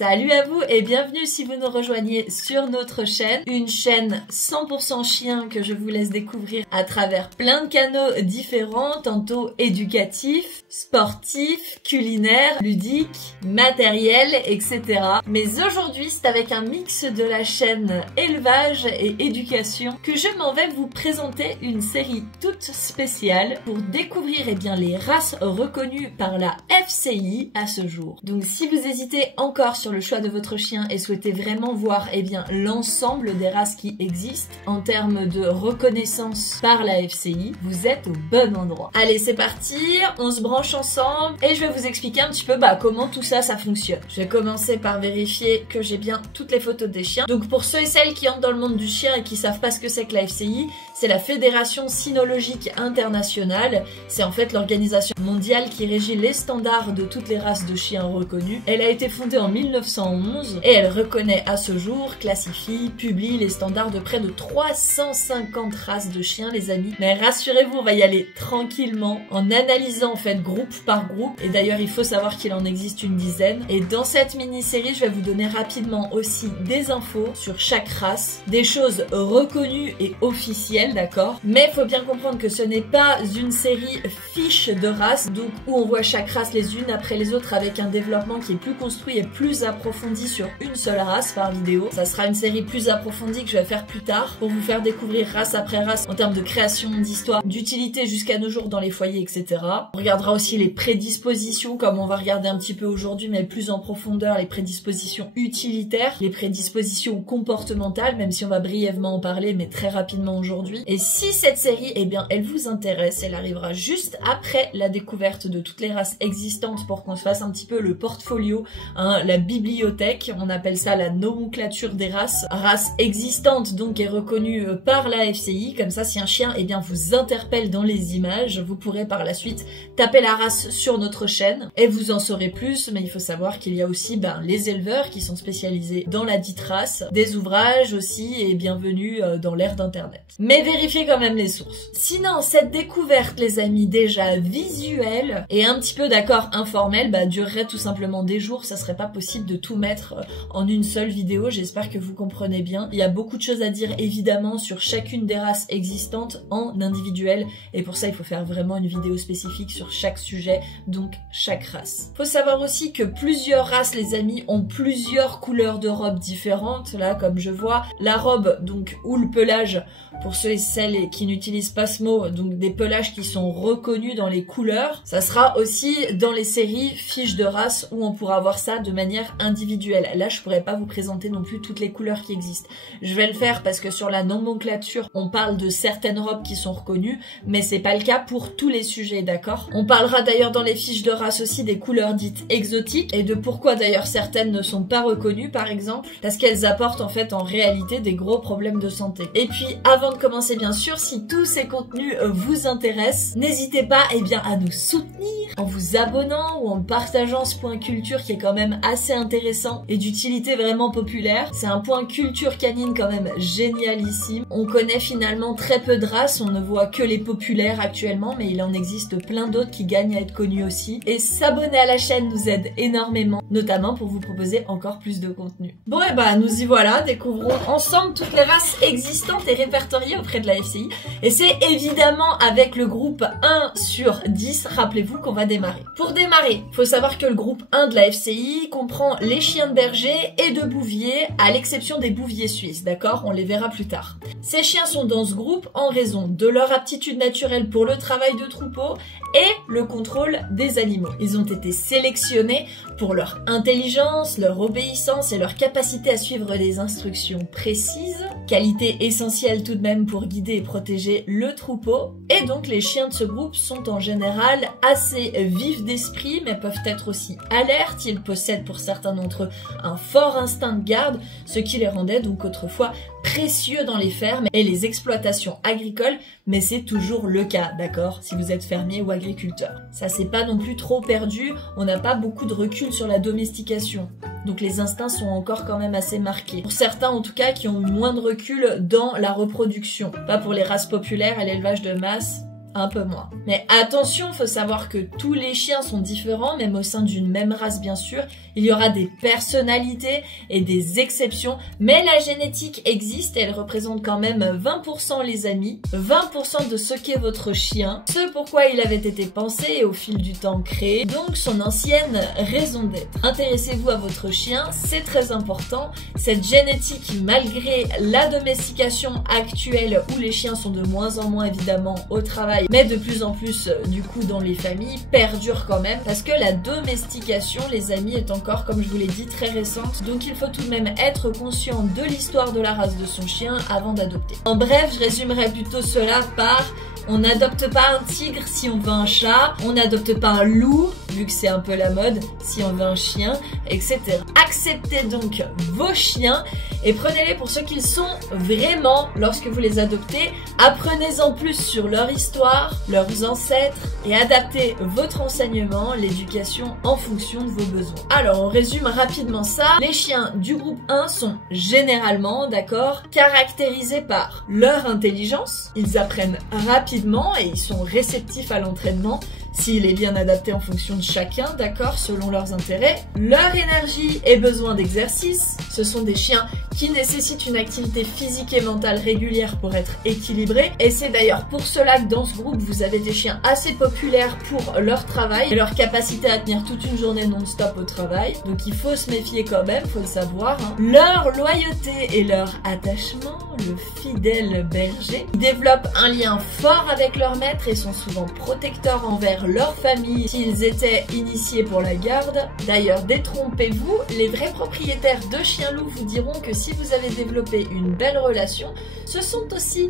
Salut à vous et bienvenue si vous nous rejoignez sur notre chaîne, une chaîne 100% chien que je vous laisse découvrir à travers plein de canaux différents, tantôt éducatifs, sportifs, culinaires, ludiques, matériels, etc. Mais aujourd'hui c'est avec un mix de la chaîne élevage et éducation que je m'en vais vous présenter une série toute spéciale pour découvrir les races reconnues par la FCI à ce jour. Donc si vous hésitez encore sur le choix de votre chien et souhaitez vraiment voir l'ensemble des races qui existent en termes de reconnaissance par la FCI, vous êtes au bon endroit. Allez, c'est parti, on se branche ensemble et je vais vous expliquer un petit peu comment tout ça fonctionne. Je vais commencer par vérifier que j'ai bien toutes les photos des chiens. Donc pour ceux et celles qui entrent dans le monde du chien et qui savent pas ce que c'est que la FCI, c'est la Fédération Cynologique Internationale. C'est en fait l'organisation mondiale qui régit les standards de toutes les races de chiens reconnues. Elle a été fondée en 1911 et elle reconnaît à ce jour, classifie, publie les standards de près de 350 races de chiens, les amis. Mais rassurez-vous, on va y aller tranquillement en analysant en fait groupe par groupe. Et d'ailleurs, il faut savoir qu'il en existe une dizaine. Et dans cette mini-série, je vais vous donner rapidement aussi des infos sur chaque race, des choses reconnues et officielles, d'accord? Mais il faut bien comprendre que ce n'est pas une série fiche de races, donc où on voit chaque race les unes après les autres avec un développement qui est plus construit et plus approfondi sur une seule race par vidéo. Ça sera une série plus approfondie que je vais faire plus tard pour vous faire découvrir race après race en termes de création, d'histoire, d'utilité jusqu'à nos jours dans les foyers, etc. On regardera aussi les prédispositions comme on va regarder un petit peu aujourd'hui, mais plus en profondeur, les prédispositions utilitaires, les prédispositions comportementales, même si on va brièvement en parler, mais très rapidement aujourd'hui. Et si cette série, elle vous intéresse, elle arrivera juste après la découverte de toutes les races existantes pour qu'on se fasse un petit peu le portfolio, la bibliothèque, on appelle ça la nomenclature des races. Race existante donc est reconnue par la FCI, comme ça si un chien vous interpelle dans les images, vous pourrez par la suite taper la race sur notre chaîne et vous en saurez plus, mais il faut savoir qu'il y a aussi les éleveurs qui sont spécialisés dans la dite race, des ouvrages aussi et bienvenue dans l'ère d'internet. Mais vérifiez quand même les sources. Sinon, cette découverte les amis déjà visuelle et un petit peu informelle durerait tout simplement des jours, ça serait pas possible de tout mettre en une seule vidéo, j'espère que vous comprenez bien. Il y a beaucoup de choses à dire évidemment sur chacune des races existantes en individuel et pour ça il faut faire vraiment une vidéo spécifique sur chaque sujet, donc chaque race. Faut savoir aussi que plusieurs races les amis ont plusieurs couleurs de robes différentes, là comme je vois, la robe donc ou le pelage pour ceux et celles qui n'utilisent pas ce mot, donc des pelages qui sont reconnus dans les couleurs, ça sera aussi dans les séries fiches de race où on pourra voir ça de manière individuelle. Là je pourrais pas vous présenter non plus toutes les couleurs qui existent. Je vais le faire parce que sur la nomenclature on parle de certaines robes qui sont reconnues, mais c'est pas le cas pour tous les sujets, d'accord? On parlera d'ailleurs dans les fiches de race aussi des couleurs dites exotiques et de pourquoi d'ailleurs certaines ne sont pas reconnues par exemple, parce qu'elles apportent en fait en réalité des gros problèmes de santé. Et puis avant de commencer bien sûr, si tous ces contenus vous intéressent, n'hésitez pas à nous soutenir en vous abonnant ou en partageant ce point culture qui est quand même assez intéressant et d'utilité vraiment populaire. C'est un point culture canine quand même génialissime. On connaît finalement très peu de races, on ne voit que les populaires actuellement, mais il en existe plein d'autres qui gagnent à être connus aussi. Et s'abonner à la chaîne nous aide énormément, notamment pour vous proposer encore plus de contenu. Bon nous y voilà, découvrons ensemble toutes les races existantes et répertoriées auprès de la FCI. Et c'est évidemment avec le groupe 1 sur 10, rappelez-vous qu'on va démarrer. Pour démarrer, faut savoir que le groupe 1 de la FCI comprend les chiens de berger et de bouvier, à l'exception des bouviers suisses, d'accord? On les verra plus tard. Ces chiens sont dans ce groupe en raison de leur aptitude naturelle pour le travail de troupeau et le contrôle des animaux. Ils ont été sélectionnés pour leur intelligence, leur obéissance et leur capacité à suivre des instructions précises, qualité essentielle tout de même pour guider et protéger le troupeau. Et donc les chiens de ce groupe sont en général assez vifs d'esprit mais peuvent être aussi alertes. Ils possèdent pour certains d'entre eux un fort instinct de garde, ce qui les rendait donc autrefois précieux dans les fermes et les exploitations agricoles, mais c'est toujours le cas, d'accord, si vous êtes fermier ou agriculteur. Ça c'est pas non plus trop perdu, on n'a pas beaucoup de recul sur la domestication. Donc les instincts sont encore quand même assez marqués. Pour certains en tout cas qui ont moins de recul dans la reproduction. Pas pour les races populaires et l'élevage de masse, un peu moins. Mais attention, faut savoir que tous les chiens sont différents, même au sein d'une même race bien sûr. Il y aura des personnalités et des exceptions, mais la génétique existe et elle représente quand même 20% les amis, 20% de ce qu'est votre chien, ce pourquoi il avait été pensé et au fil du temps créé, donc son ancienne raison d'être. Intéressez-vous à votre chien, c'est très important. Cette génétique, malgré la domestication actuelle où les chiens sont de moins en moins évidemment au travail, mais de plus en plus du coup dans les familles, perdure quand même parce que la domestication, les amis, est encore, comme je vous l'ai dit, très récente. Donc il faut tout de même être conscient de l'histoire de la race de son chien avant d'adopter. En bref, je résumerai plutôt cela par: on n'adopte pas un tigre si on veut un chat, on n'adopte pas un loup, vu que c'est un peu la mode, si on veut un chien, etc. Acceptez donc vos chiens et prenez-les pour ce qu'ils sont vraiment lorsque vous les adoptez. Apprenez-en plus sur leur histoire, leurs ancêtres et adaptez votre enseignement, l'éducation en fonction de vos besoins. Alors, on résume rapidement ça. Les chiens du groupe 1 sont généralement, d'accord, caractérisés par leur intelligence. Ils apprennent rapidement et ils sont réceptifs à l'entraînement s'il est bien adapté en fonction de chacun, d'accord, selon leurs intérêts. Leur énergie et besoin d'exercice. Ce sont des chiens qui nécessitent une activité physique et mentale régulière pour être équilibrés. Et c'est d'ailleurs pour cela que dans ce groupe, vous avez des chiens assez populaires pour leur travail et leur capacité à tenir toute une journée non-stop au travail. Donc il faut se méfier quand même, faut le savoir. Leur loyauté et leur attachement, le fidèle berger. Ils développent un lien fort avec leur maître et sont souvent protecteurs envers leur famille s'ils étaient initiés pour la garde. D'ailleurs, détrompez-vous, les vrais propriétaires de chiens loups vous diront que si vous avez développé une belle relation, ce sont aussi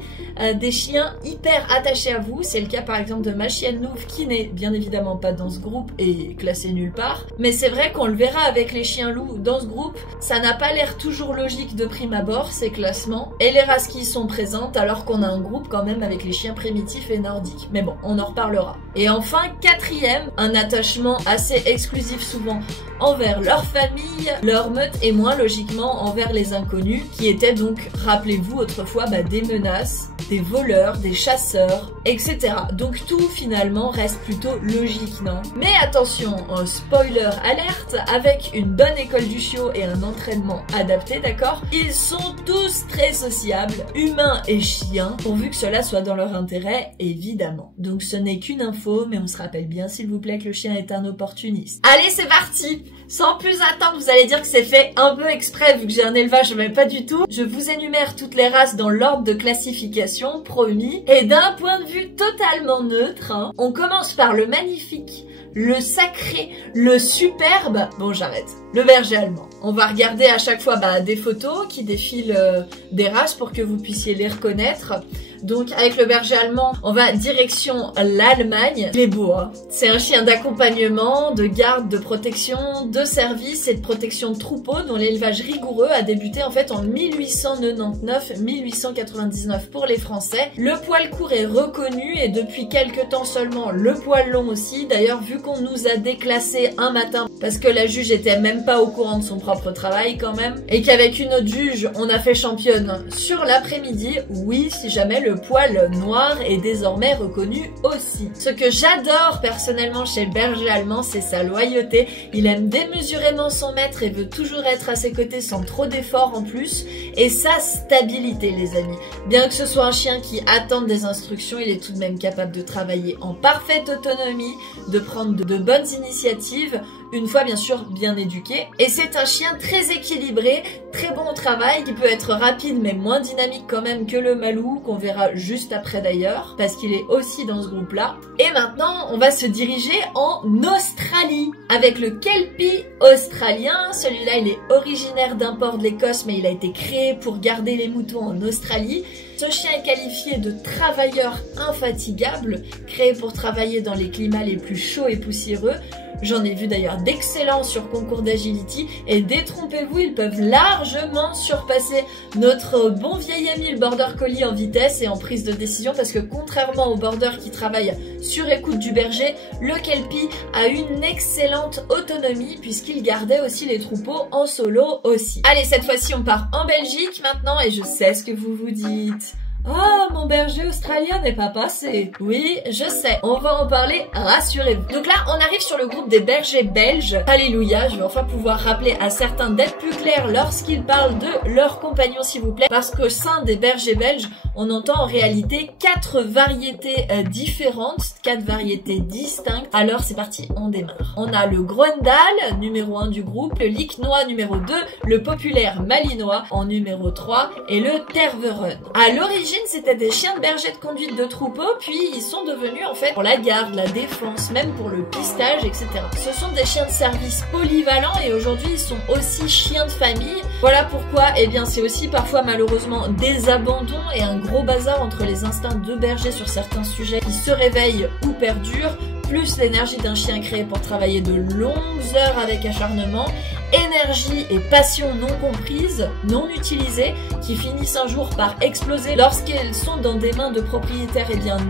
des chiens hyper attachés à vous. C'est le cas par exemple de ma chienne Louve qui n'est bien évidemment pas dans ce groupe et classée nulle part. Mais c'est vrai qu'on le verra avec les chiens loups dans ce groupe, ça n'a pas l'air toujours logique de prime abord ces classements et les races qui y sont présentes alors qu'on a un groupe quand même avec les chiens primitifs et nordiques. Mais bon, on en reparlera. Et enfin, quatrième, un attachement assez exclusif souvent envers leur famille, leur meute et moins logiquement envers les inconnus qui étaient donc, rappelez-vous autrefois, des menaces, des voleurs, des chasseurs, etc. Donc tout finalement reste plutôt logique, non? Mais attention, spoiler alerte, avec une bonne école du chiot et un entraînement adapté, d'accord? Ils sont tous très sociables, humains et chiens, pourvu que cela soit dans leur intérêt, évidemment. Donc ce n'est qu'une info, mais on se rappelle bien s'il vous plaît que le chien est un opportuniste. Allez, c'est parti! Sans plus attendre, vous allez dire que c'est fait un peu exprès vu que j'ai un élevage, mais pas du tout. Je vous énumère toutes les races dans l'ordre de classification, promis. Et d'un point de vue totalement neutre, on commence par le magnifique, le sacré, le superbe. Bon, j'arrête. Le berger allemand. On va regarder à chaque fois des photos qui défilent des races pour que vous puissiez les reconnaître. Donc avec le berger allemand, on va direction l'Allemagne. Il est beau, hein. C'est un chien d'accompagnement, de garde, de protection, de service et de protection de troupeaux dont l'élevage rigoureux a débuté en fait en 1899-1899 pour les Français. Le poil court est reconnu et depuis quelques temps seulement le poil long aussi. D'ailleurs, vu qu'on nous a déclassé un matin parce que la juge était même pas au courant de son propre travail quand même et qu'avec une autre juge, on a fait championne sur l'après-midi, oui, si jamais le poil noir est désormais reconnu aussi. Ce que j'adore personnellement chez le berger allemand, c'est sa loyauté. Il aime démesurément son maître et veut toujours être à ses côtés sans trop d'efforts en plus. Et sa stabilité, les amis. Bien que ce soit un chien qui attende des instructions, il est tout de même capable de travailler en parfaite autonomie, de prendre de bonnes initiatives, une fois bien sûr bien éduqué. Et c'est un chien très équilibré, très bon au travail, qui peut être rapide mais moins dynamique quand même que le Malou, qu'on verra juste après d'ailleurs, parce qu'il est aussi dans ce groupe-là. Et maintenant, on va se diriger en Australie, avec le Kelpie australien. Celui-là, il est originaire d'un port de l'Écosse, mais il a été créé pour garder les moutons en Australie. Ce chien est qualifié de travailleur infatigable, créé pour travailler dans les climats les plus chauds et poussiéreux. J'en ai vu d'ailleurs d'excellents sur concours d'agility et détrompez-vous, ils peuvent largement surpasser notre bon vieil ami le border collie en vitesse et en prise de décision parce que contrairement au border qui travaille sur écoute du berger, le Kelpie a une excellente autonomie puisqu'il gardait aussi les troupeaux en solo aussi. Allez, cette fois-ci on part en Belgique maintenant et je sais ce que vous vous dites. Ah, mon berger australien n'est pas passé. Oui, je sais, on va en parler, rassurez-vous. Donc là, on arrive sur le groupe des bergers belges. Alléluia, je vais enfin pouvoir rappeler à certains d'être plus clairs lorsqu'ils parlent de leurs compagnons, s'il vous plaît. Parce qu'au sein des bergers belges, on entend en réalité 4 variétés différentes, 4 variétés distinctes. Alors c'est parti, on démarre. On a le Groendal, numéro 1 du groupe, le Licknois numéro 2, le populaire Malinois en numéro 3 et le Tervuren. À l'origine, c'était des chiens de berger de conduite de troupeau, puis ils sont devenus en fait pour la garde, la défense, même pour le pistage, etc. Ce sont des chiens de service polyvalents et aujourd'hui ils sont aussi chiens de famille. Voilà pourquoi, eh bien c'est aussi parfois malheureusement des abandons et un gros bazar entre les instincts de berger sur certains sujets qui se réveillent ou perdurent, plus l'énergie d'un chien créé pour travailler de longues heures avec acharnement, énergie et passion non comprises, non utilisées, qui finissent un jour par exploser lorsqu'elles sont dans des mains de propriétaires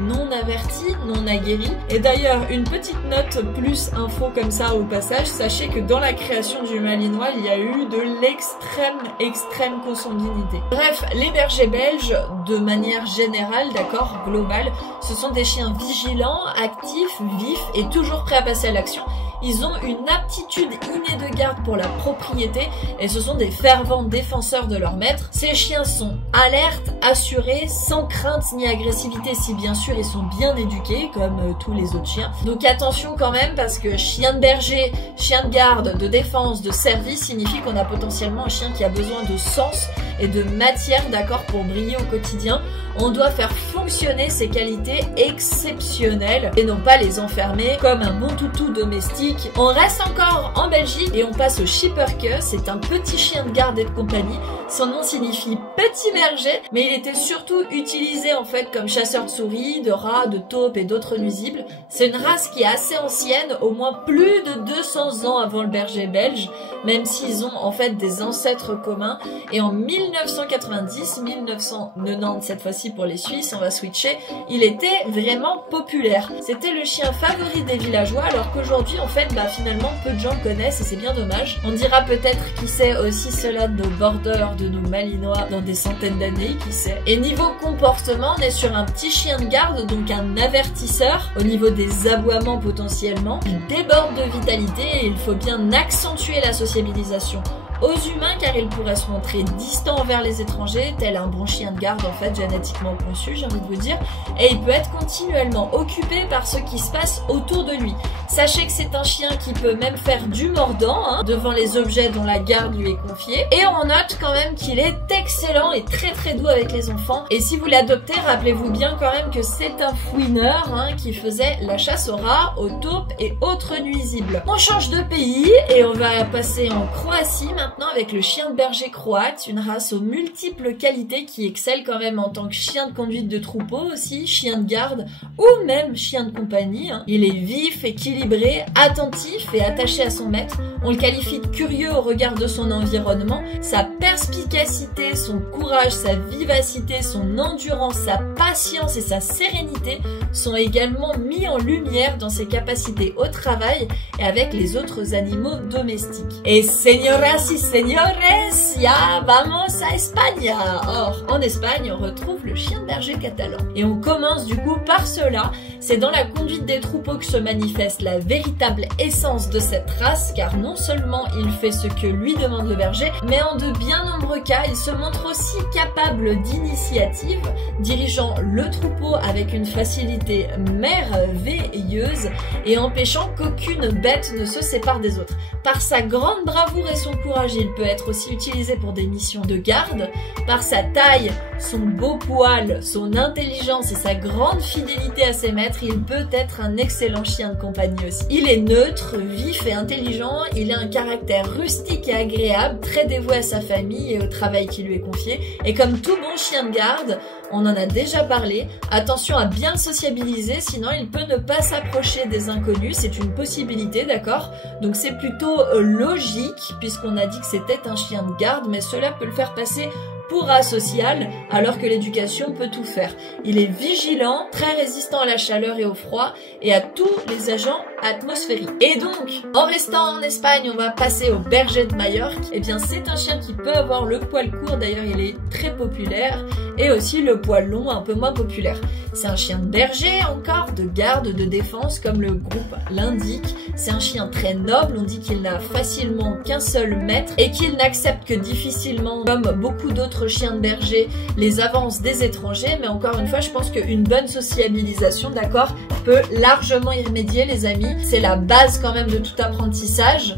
non avertis, non aguerris. Et d'ailleurs, une petite note plus info comme ça au passage, sachez que dans la création du Malinois, il y a eu de l'extrême consanguinité. Bref, les bergers belges, de manière générale, d'accord, globale, ce sont des chiens vigilants, actifs, vifs et toujours prêts à passer à l'action. Ils ont une aptitude innée de garde pour la propriété et ce sont des fervents défenseurs de leur maître. Ces chiens sont alertes, assurés, sans crainte ni agressivité si bien sûr ils sont bien éduqués comme tous les autres chiens. Donc attention quand même parce que chien de berger, chien de garde, de défense, de service signifie qu'on a potentiellement un chien qui a besoin de sens et de matière, d'accord, pour briller au quotidien. On doit faire fonctionner ces qualités exceptionnelles et non pas les enfermer comme un bon toutou domestique. On reste encore en Belgique et on passe au Schipperke. C'est un petit chien de garde et de compagnie. Son nom signifie petit berger, mais il était surtout utilisé en fait comme chasseur de souris, de rats, de taupes et d'autres nuisibles. C'est une race qui est assez ancienne, au moins plus de 200 ans avant le berger belge, même s'ils ont en fait des ancêtres communs. Et en 1990, 1990 cette fois-ci pour les Suisses, on va switcher, il était vraiment populaire. C'était le chien favori des villageois, alors qu'aujourd'hui en fait finalement peu de gens le connaissent et c'est bien dommage. On dira peut-être qui sait aussi cela de nos borders, de nos malinois dans des centaines d'années, qui sait. Et niveau comportement, on est sur un petit chien de garde, donc un avertisseur. Au niveau des aboiements potentiellement, il déborde de vitalité et il faut bien accentuer la sociabilisation aux humains car il pourrait se montrer distant envers les étrangers, tel un bon chien de garde en fait génétiquement conçu, j'ai envie de vous dire, et il peut être continuellement occupé par ce qui se passe autour de lui. Sachez que c'est un chien qui peut même faire du mordant devant les objets dont la garde lui est confiée, et on note quand même qu'il est excellent et très doux avec les enfants, et si vous l'adoptez, rappelez-vous bien quand même que c'est un fouineur qui faisait la chasse aux rats, aux taupes et autres nuisibles. On change de pays et on va passer en Croatie maintenant avec le chien de berger croate, une race aux multiples qualités qui excelle quand même en tant que chien de conduite de troupeau aussi, chien de garde ou même chien de compagnie. Il est vif, équilibré, attentif et attaché à son maître. On le qualifie de curieux au regard de son environnement. Sa perspicacité, son courage, sa vivacité, son endurance, sa patience et sa sérénité sont également mis en lumière dans ses capacités au travail et avec les autres animaux domestiques. Et señoras y señores, ya vamos a España. Or, en Espagne, on retrouve le chien de berger catalan. Et on commence du coup par cela. C'est dans la conduite des troupeaux que se manifeste la véritable essence de cette race, car non seulement il fait ce que lui demande le berger, mais en de bien nombreux cas, il se montre aussi capable d'initiative, dirigeant le troupeau avec une facilité merveilleuse et empêchant qu'aucune bête ne se sépare des autres. Par sa grande bravoure et son courage, il peut être aussi utilisé pour des missions de garde. Par sa taille, son beau poil, son intelligence et sa grande fidélité à ses maîtres, il peut être un excellent chien de compagnie aussi. Il est neutre, vif et intelligent, il a un caractère rustique et agréable, très dévoué à sa famille et au travail qui lui est confié. Et comme tout bon chien de garde, on en a déjà parlé, attention à bien le sociabiliser, sinon il peut ne pas s'approcher des inconnus, c'est une possibilité, d'accord? Donc c'est plutôt logique, puisqu'on a dit que c'était un chien de garde, mais cela peut le faire passer pour asocial, alors que l'éducation peut tout faire. Il est vigilant, très résistant à la chaleur et au froid, et à tous les agents atmosphérique. Et donc, en restant en Espagne, on va passer au berger de Majorque. Eh bien, c'est un chien qui peut avoir le poil court, d'ailleurs il est très populaire, et aussi le poil long, un peu moins populaire. C'est un chien de berger encore, de garde, de défense, comme le groupe l'indique. C'est un chien très noble, on dit qu'il n'a facilement qu'un seul maître, et qu'il n'accepte que difficilement, comme beaucoup d'autres chiens de berger, les avances des étrangers, mais encore une fois, je pense qu'une bonne sociabilisation, d'accord, peut largement y remédier, les amis. C'est la base quand même de tout apprentissage.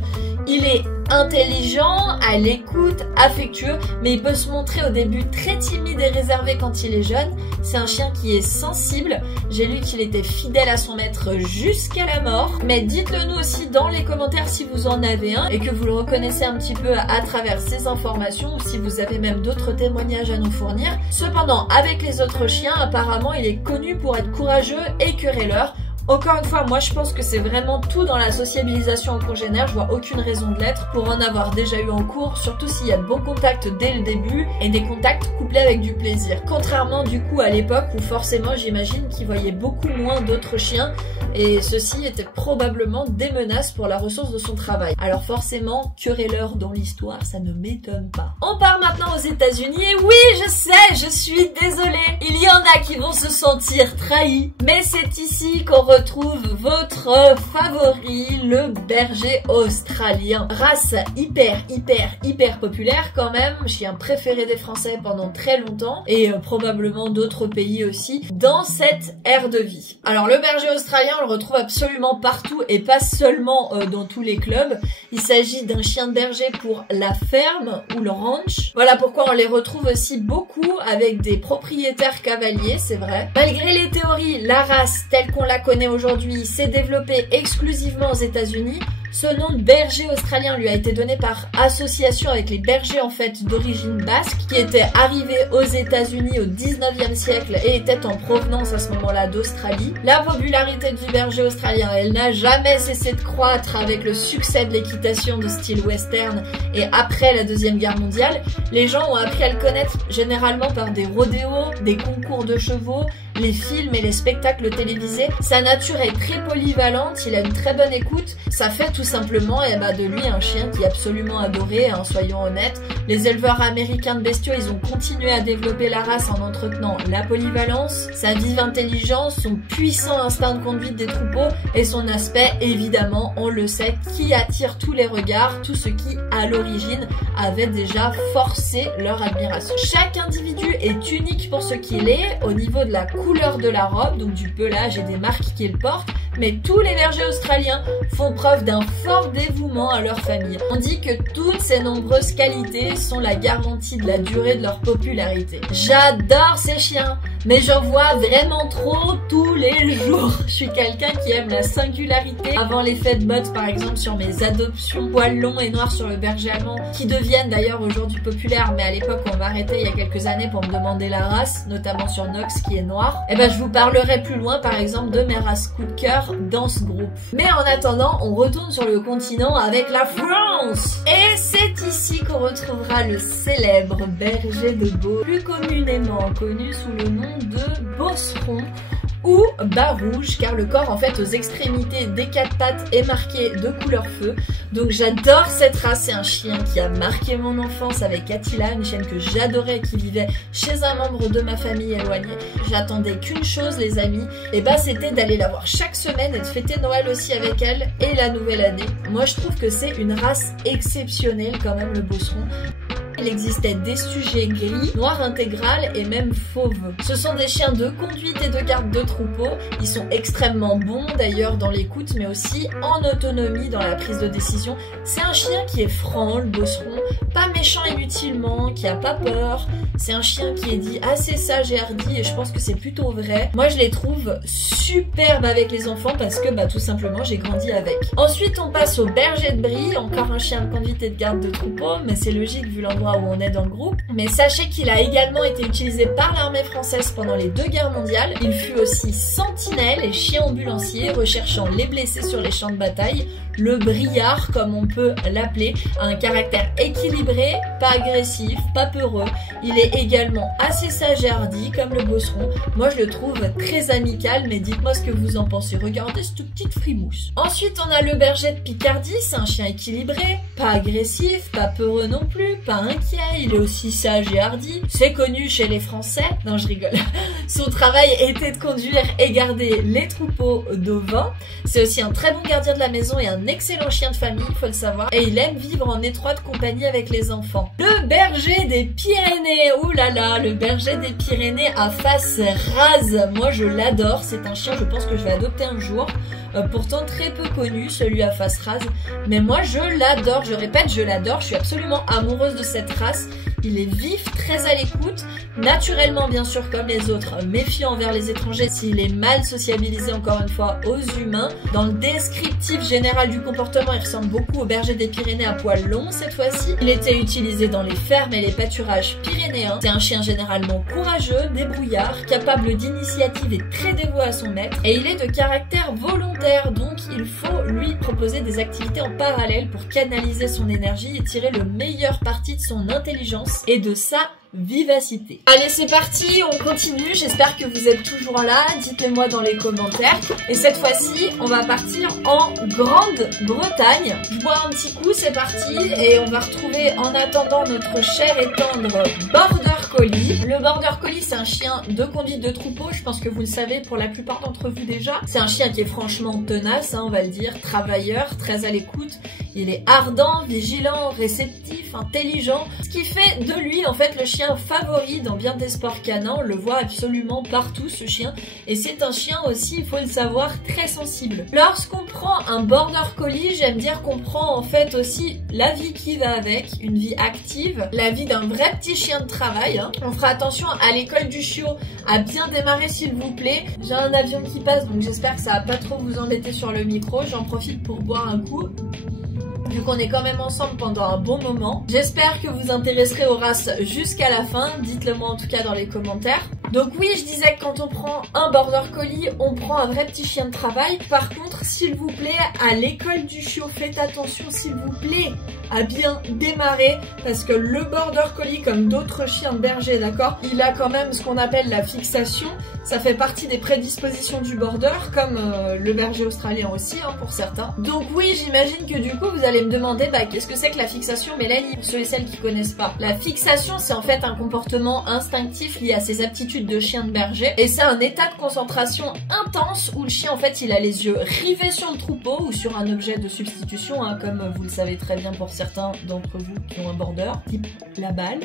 Il est intelligent, à l'écoute, affectueux, mais il peut se montrer au début très timide et réservé quand il est jeune. C'est un chien qui est sensible. J'ai lu qu'il était fidèle à son maître jusqu'à la mort. Mais dites-le nous aussi dans les commentaires si vous en avez un et que vous le reconnaissez un petit peu à travers ces informations, ou si vous avez même d'autres témoignages à nous fournir. Cependant, avec les autres chiens, apparemment, il est connu pour être courageux et querelleur. Encore une fois, moi je pense que c'est vraiment tout dans la sociabilisation en congénère, je vois aucune raison de l'être pour en avoir déjà eu en cours, surtout s'il y a de bons contacts dès le début et des contacts couplés avec du plaisir. Contrairement du coup à l'époque où forcément j'imagine qu'il voyait beaucoup moins d'autres chiens et ceux-ci étaient probablement des menaces pour la ressource de son travail. Alors forcément, querelleur dans l'histoire, ça ne m'étonne pas. On part maintenant aux États-Unis et oui, je sais, je suis désolée, il y en a qui vont se sentir trahis, mais c'est ici qu'on retrouve votre favori, le berger australien. Race hyper populaire quand même, chien préféré des Français pendant très longtemps et probablement d'autres pays aussi dans cette ère de vie. Alors le berger australien, on le retrouve absolument partout et pas seulement dans tous les clubs. Il s'agit d'un chien de berger pour la ferme ou le ranch. Voilà pourquoi on les retrouve aussi beaucoup avec des propriétaires cavaliers, c'est vrai. Malgré les théories, la race telle qu'on la connaît aujourd'hui s'est développée exclusivement aux États-Unis. Ce nom de berger australien lui a été donné par association avec les bergers en fait d'origine basque qui étaient arrivés aux États-Unis au 19e siècle et étaient en provenance à ce moment-là d'Australie. La popularité du berger australien, elle n'a jamais cessé de croître avec le succès de l'équitation de style western et après la Deuxième Guerre mondiale. Les gens ont appris à le connaître généralement par des rodéos, des concours de chevaux, les films et les spectacles télévisés. Sa nature est très polyvalente, il a une très bonne écoute, ça fait tout simplement de lui un chien qui est absolument adoré, hein, soyons honnêtes. Les éleveurs américains de bestiaux, ils ont continué à développer la race en entretenant la polyvalence, sa vive intelligence, son puissant instinct de conduite des troupeaux et son aspect, évidemment, on le sait, qui attire tous les regards, tout ce qui, à l'origine, avait déjà forcé leur admiration. Chaque individu est unique pour ce qu'il est, au niveau de la couleur de la robe, donc du pelage et des marques qu'il porte, mais tous les bergers australiens font preuve d'un fort dévouement à leur famille. On dit que toutes ces nombreuses qualités sont la garantie de la durée de leur popularité. J'adore ces chiens, mais j'en vois vraiment trop tous les jours. Je suis quelqu'un qui aime la singularité. Avant l'effet de mode, par exemple, sur mes adoptions, poils longs et noirs sur le berger allemand, qui deviennent d'ailleurs aujourd'hui populaires, mais à l'époque on m'a arrêté il y a quelques années pour me demander la race, notamment sur Nox qui est noir. Et je vous parlerai plus loin, par exemple, de mes races coup de cœur dans ce groupe. Mais en attendant, on retourne sur le continent avec la France. Et c'est ici qu'on retrouvera le célèbre berger de Beauce, plus communément connu sous le nom de Beauceron ou bas rouge, car le corps en fait aux extrémités des quatre pattes est marqué de couleur feu. Donc j'adore cette race, c'est un chien qui a marqué mon enfance avec Attila, une chienne que j'adorais qui vivait chez un membre de ma famille éloignée. J'attendais qu'une chose les amis, et c'était d'aller la voir chaque semaine et de fêter Noël aussi avec elle et la nouvelle année. Moi je trouve que c'est une race exceptionnelle quand même, le Beauceron. Il existait des sujets gris, noir intégral et même fauve. Ce sont des chiens de conduite et de garde de troupeau. Ils sont extrêmement bons d'ailleurs dans l'écoute, mais aussi en autonomie dans la prise de décision. C'est un chien qui est franc, le Beauceron, pas méchant inutilement, qui a pas peur. C'est un chien qui est dit assez sage et hardi et je pense que c'est plutôt vrai. Moi je les trouve superbes avec les enfants parce que tout simplement j'ai grandi avec. Ensuite on passe au berger de Brie, encore un chien de conduite et de garde de troupeau, mais c'est logique vu l'endroit l'endroit où on est dans le groupe. Mais sachez qu'il a également été utilisé par l'armée française pendant les 2 guerres mondiales. Il fut aussi sentinelle et chien ambulancier recherchant les blessés sur les champs de bataille. Le briard, comme on peut l'appeler, a un caractère équilibré, pas agressif, pas peureux. Il est également assez sage et hardi, comme le bosseron. Moi, je le trouve très amical, mais dites-moi ce que vous en pensez. Regardez cette petite frimousse. Ensuite, on a le berger de Picardie. C'est un chien équilibré, pas agressif, pas peureux non plus, pas inquiet. Il est aussi sage et hardi. C'est connu chez les Français. Non, je rigole. Son travail était de conduire et garder les troupeaux d'ovins. C'est aussi un très bon gardien de la maison et un excellent chien de famille, il faut le savoir. Et il aime vivre en étroite compagnie avec les enfants. Le berger des Pyrénées. Ouh là là, le berger des Pyrénées à face rase. Moi, je l'adore. C'est un chien, je pense que je vais adopter un jour. Pourtant très peu connu, celui à face rase. Mais moi, je l'adore. Je répète, je l'adore. Je suis absolument amoureuse de cette race. Il est vif, très à l'écoute, naturellement bien sûr comme les autres, méfiant envers les étrangers s'il est mal sociabilisé encore une fois aux humains. Dans le descriptif général du comportement, il ressemble beaucoup au berger des Pyrénées à poils longs cette fois-ci. Il était utilisé dans les fermes et les pâturages pyrénéens. C'est un chien généralement courageux, débrouillard, capable d'initiative et très dévoué à son maître. Et il est de caractère volontaire, donc il faut lui proposer des activités en parallèle pour canaliser son énergie et tirer le meilleur parti de son intelligence et de sa vivacité. Allez, c'est parti, on continue. J'espère que vous êtes toujours là. Dites-le moi dans les commentaires. Et cette fois-ci, on va partir en Grande-Bretagne. Je bois un petit coup, c'est parti. Et on va retrouver en attendant notre cher et tendre Border Collie. Le Border Collie, c'est un chien de conduite de troupeau. Je pense que vous le savez pour la plupart d'entre vous déjà. C'est un chien qui est franchement tenace, hein, on va le dire. Travailleur, très à l'écoute. Il est ardent, vigilant, réceptif, intelligent. Ce qui fait de lui, en fait, le chien favori dans bien des sports canins. On le voit absolument partout, ce chien. Et c'est un chien aussi, il faut le savoir, très sensible. Lorsqu'on prend un Border Collie, j'aime dire qu'on prend en fait aussi la vie qui va avec, une vie active, la vie d'un vrai petit chien de travail. Hein. On fera attention à l'école du chiot, à bien démarrer s'il vous plaît. J'ai un avion qui passe, donc j'espère que ça va pas trop vous embêter sur le micro. J'en profite pour boire un coup, vu qu'on est quand même ensemble pendant un bon moment. J'espère que vous intéresserez aux races jusqu'à la fin, dites-le moi en tout cas dans les commentaires. Donc oui, je disais que quand on prend un Border Collie, on prend un vrai petit chien de travail. Par contre, s'il vous plaît, à l'école du chiot, faites attention s'il vous plaît à bien démarrer, parce que le Border Collie, comme d'autres chiens de berger, d'accord, il a quand même ce qu'on appelle la fixation. Ça fait partie des prédispositions du border, comme le berger australien aussi, hein, pour certains. Donc oui, j'imagine que du coup, vous allez me demander, bah, qu'est-ce que c'est que la fixation, Mélanie, pour ceux et celles qui connaissent pas. La fixation, c'est en fait un comportement instinctif lié à ses aptitudes de chien de berger, et c'est un état de concentration intense où le chien, en fait, il a les yeux rivés sur le troupeau ou sur un objet de substitution, hein, comme vous le savez très bien pour certains d'entre vous qui ont un border, type la balle.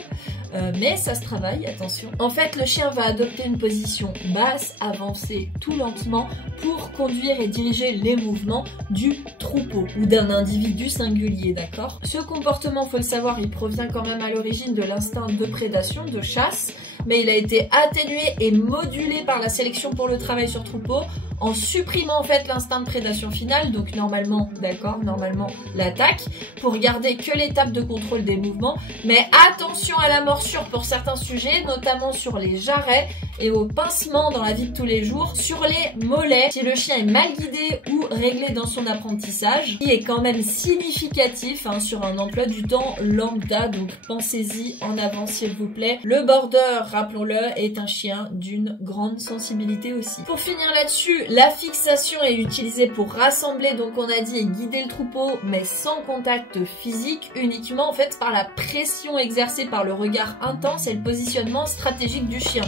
Mais ça se travaille, attention. En fait, le chien va adopter une position basse, avancer tout lentement pour conduire et diriger les mouvements du troupeau ou d'un individu singulier, d'accord? Ce comportement, faut le savoir, il provient quand même à l'origine de l'instinct de prédation, de chasse, mais il a été atténué et modulé par la sélection pour le travail sur troupeau en supprimant en fait l'instinct de prédation finale, donc normalement, d'accord, normalement l'attaque, pour garder que l'étape de contrôle des mouvements, mais attention à la morsure pour certains sujets, notamment sur les jarrets et au pincement dans la vie de tous les jours, sur les mollets, si le chien est mal guidé ou réglé dans son apprentissage, qui est quand même significatif hein, sur un emploi du temps lambda, donc pensez-y en avant s'il vous plaît. Le border, rappelons-le, est un chien d'une grande sensibilité aussi. Pour finir là-dessus, la fixation est utilisée pour rassembler, donc on a dit, et guider le troupeau, mais sans contact physique, uniquement en fait par la pression exercée par le regard intense et le positionnement stratégique du chien.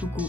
Coucou.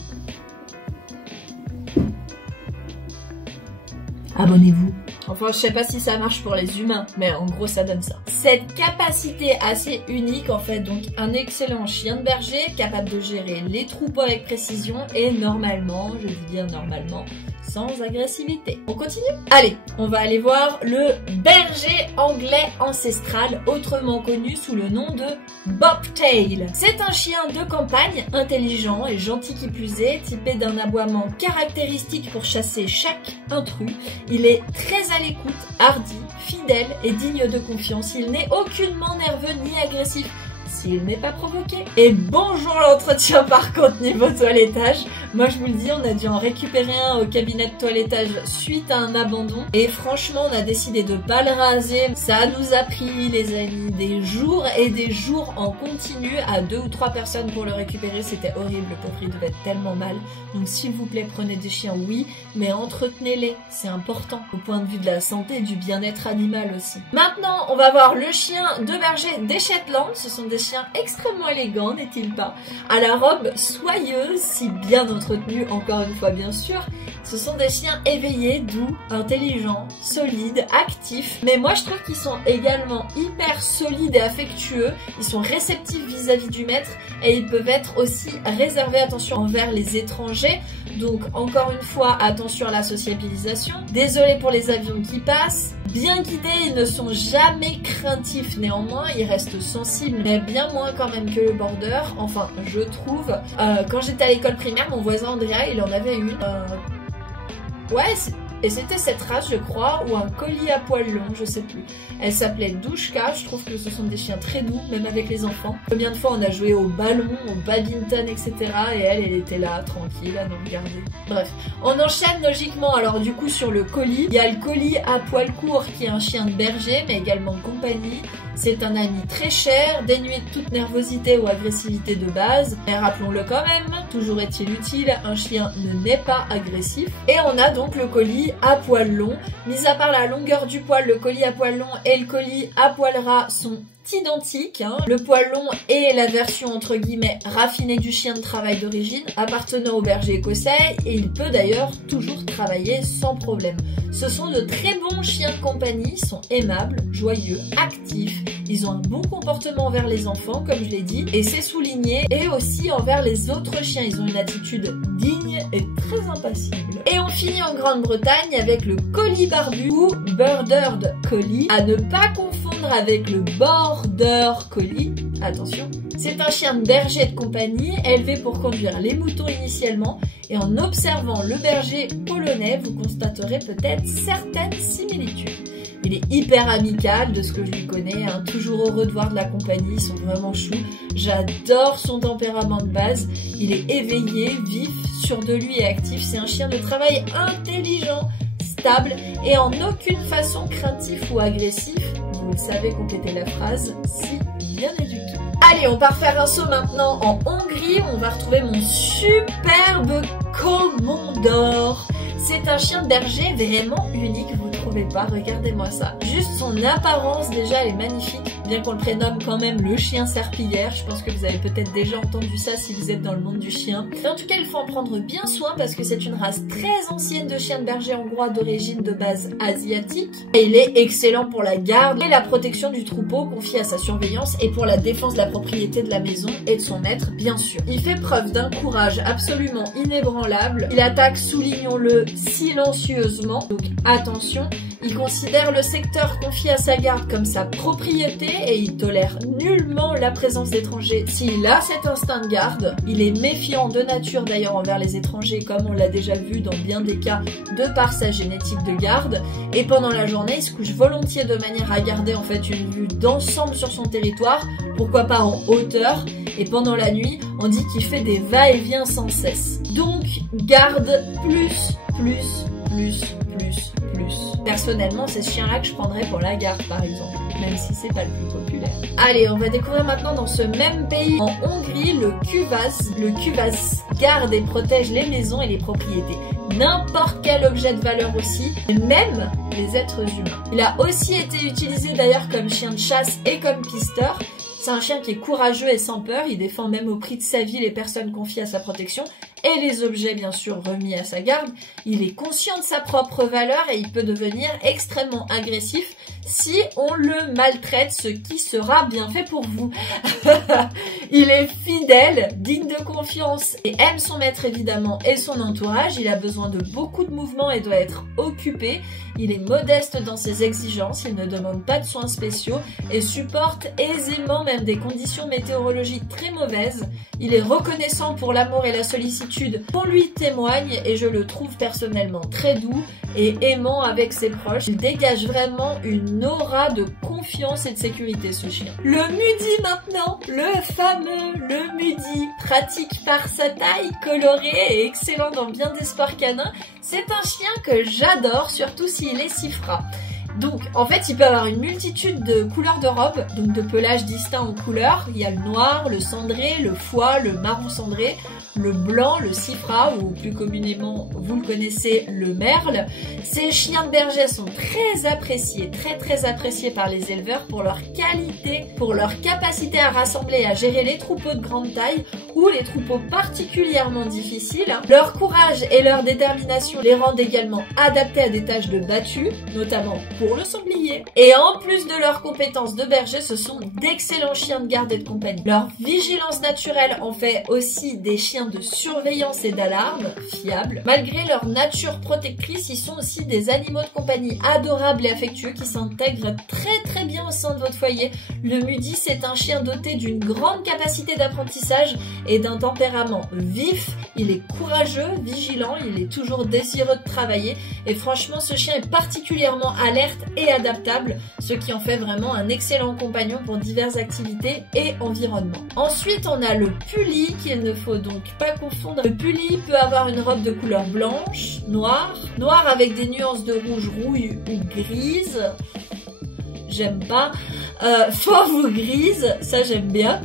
Abonnez-vous. Enfin, je sais pas si ça marche pour les humains, mais en gros, ça donne ça. Cette capacité assez unique, en fait, donc un excellent chien de berger, capable de gérer les troupeaux avec précision et normalement, je dis bien normalement, sans agressivité. On continue? Allez, on va aller voir le berger anglais ancestral, autrement connu sous le nom de Bobtail. C'est un chien de campagne, intelligent et gentil qui plus est, typé d'un aboiement caractéristique pour chasser chaque intrus. Il est très à l'écoute, hardi, fidèle et digne de confiance. Il n'est aucunement nerveux ni agressif s'il n'est pas provoqué. Et bonjour l'entretien par contre niveau toilettage. Moi je vous le dis, on a dû en récupérer un au cabinet de toilettage suite à un abandon. Et franchement on a décidé de pas le raser. Ça nous a pris les amis des jours et des jours en continu à 2 ou 3 personnes pour le récupérer. C'était horrible, le pauvre il devait être tellement mal. Donc s'il vous plaît prenez des chiens oui, mais entretenez-les. C'est important au point de vue de la santé et du bien-être animal aussi. Maintenant on va voir le chien de berger des Shetland. Ce sont des chiens extrêmement élégants, n'est-il pas? À la robe soyeuse, si bien entretenue, encore une fois bien sûr. Ce sont des chiens éveillés, doux, intelligents, solides, actifs. Mais moi je trouve qu'ils sont également hyper solides et affectueux. Ils sont réceptifs vis-à-vis du maître et ils peuvent être aussi réservés, attention, envers les étrangers. Donc encore une fois, attention à la sociabilisation. Désolé pour les avions qui passent. Bien guidés, ils ne sont jamais craintifs. Néanmoins, ils restent sensibles, mais bien moins quand même que le border. Enfin, je trouve. Quand j'étais à l'école primaire, mon voisin Andrea, il en avait une. Ouais, et c'était cette race, je crois, ou un collie à poils longs, je sais plus. Elle s'appelait Douchka, je trouve que ce sont des chiens très doux, même avec les enfants. Combien de fois on a joué au ballon, au badminton, etc. Et elle était là, tranquille, à nous regarder. Bref, on enchaîne logiquement, alors du coup sur le collie. Il y a le collie à poils courts qui est un chien de berger, mais également de compagnie. C'est un ami très cher, dénué de toute nervosité ou agressivité de base. Mais rappelons-le quand même, toujours est-il utile, un chien ne naît pas agressif. Et on a donc le collie à poils longs. Mis à part la longueur du poil, le collie à poils longs et le collie à poils ras sont identiques. Le poil long est la version entre guillemets raffinée du chien de travail d'origine, appartenant au berger écossais, et il peut d'ailleurs toujours travailler sans problème. Ce sont de très bons chiens de compagnie, sont aimables, joyeux, actifs, ils ont un bon comportement envers les enfants, comme je l'ai dit, et c'est souligné, et aussi envers les autres chiens. Ils ont une attitude digne et très impassible. Et on finit en Grande-Bretagne avec le collie barbu ou bordered collie, à ne pas confondre avec le border collie. Attention, c'est un chien de berger de compagnie, élevé pour conduire les moutons initialement, et en observant le berger polonais, vous constaterez peut-être certaines similitudes. Il est hyper amical de ce que je lui connais, hein, toujours heureux de voir de la compagnie, ils sont vraiment choux. J'adore son tempérament de base, il est éveillé, vif, sûr de lui et actif. C'est un chien de travail intelligent, stable et en aucune façon craintif ou agressif. Vous le savez, complétez la phrase, si bien est du tout. Allez, on part faire un saut maintenant en Hongrie, on va retrouver mon superbe Komondor. C'est un chien de berger vraiment unique, vous ne trouvez pas? Regardez-moi ça. Juste son apparence déjà elle est magnifique, bien qu'on le prénomme quand même le chien serpillière. Je pense que vous avez peut-être déjà entendu ça si vous êtes dans le monde du chien. Mais en tout cas, il faut en prendre bien soin parce que c'est une race très ancienne de chien de berger hongrois d'origine de base asiatique. Et il est excellent pour la garde et la protection du troupeau confié à sa surveillance et pour la défense de la propriété de la maison et de son maître, bien sûr. Il fait preuve d'un courage absolument inébranlable. Il attaque, soulignons-le, silencieusement, donc attention. Il considère le secteur confié à sa garde comme sa propriété et il tolère nullement la présence d'étrangers. S'il a cet instinct de garde, il est méfiant de nature d'ailleurs envers les étrangers comme on l'a déjà vu dans bien des cas de par sa génétique de garde. Et pendant la journée, il se couche volontiers de manière à garder en fait une vue d'ensemble sur son territoire, pourquoi pas en hauteur. Et pendant la nuit, on dit qu'il fait des va-et-vient sans cesse. Donc, garde plus. Personnellement, c'est ce chien-là que je prendrais pour la garde, par exemple, même si c'est pas le plus populaire. Allez, on va découvrir maintenant dans ce même pays, en Hongrie, le Kuvaz. Le Kuvaz garde et protège les maisons et les propriétés. N'importe quel objet de valeur aussi, et même les êtres humains. Il a aussi été utilisé d'ailleurs comme chien de chasse et comme pisteur. C'est un chien qui est courageux et sans peur, il défend même au prix de sa vie les personnes confiées à sa protection et les objets bien sûr remis à sa garde, il est conscient de sa propre valeur et il peut devenir extrêmement agressif si on le maltraite, ce qui sera bien fait pour vous. Il est fidèle, digne de confiance et aime son maître évidemment et son entourage. Il a besoin de beaucoup de mouvements et doit être occupé. Il est modeste dans ses exigences, il ne demande pas de soins spéciaux et supporte aisément même des conditions météorologiques très mauvaises. Il est reconnaissant pour l'amour et la sollicitude qu'on lui témoigne et je le trouve personnellement très doux et aimant avec ses proches. Il dégage vraiment une aura de confiance et de sécurité, ce chien. Le Mudi maintenant, le fameux le Mudi, pratique par sa taille, coloré et excellent dans bien des sports canins. C'est un chien que j'adore, surtout s'il est Sifra. Donc, en fait, il peut avoir une multitude de couleurs de robe, donc de pelage distincts en couleurs. Il y a le noir, le cendré, le foie, le marron cendré, le blanc, le Sifra, ou plus communément, vous le connaissez, le merle. Ces chiens de berger sont très appréciés, très appréciés par les éleveurs pour leur qualité, pour leur capacité à rassembler et à gérer les troupeaux de grande taille ou les troupeaux particulièrement difficiles. Leur courage et leur détermination les rendent également adaptés à des tâches de battu, notamment pour le sanglier. Et en plus de leurs compétences de berger, ce sont d'excellents chiens de garde et de compagnie. Leur vigilance naturelle en fait aussi des chiens de surveillance et d'alarme fiables. Malgré leur nature protectrice, ils sont aussi des animaux de compagnie adorables et affectueux qui s'intègrent très bien au sein de votre foyer. Le Mudi, c'est un chien doté d'une grande capacité d'apprentissage et d'un tempérament vif. Il est courageux, vigilant, il est toujours désireux de travailler et franchement ce chien est particulièrement alerte et adaptable, ce qui en fait vraiment un excellent compagnon pour diverses activités et environnements. Ensuite on a le Puli qu'il ne faut donc pas confondre. Le Puli peut avoir une robe de couleur blanche, noire avec des nuances de rouge, rouille ou grise. J'aime pas. Fauve ou grise, ça j'aime bien.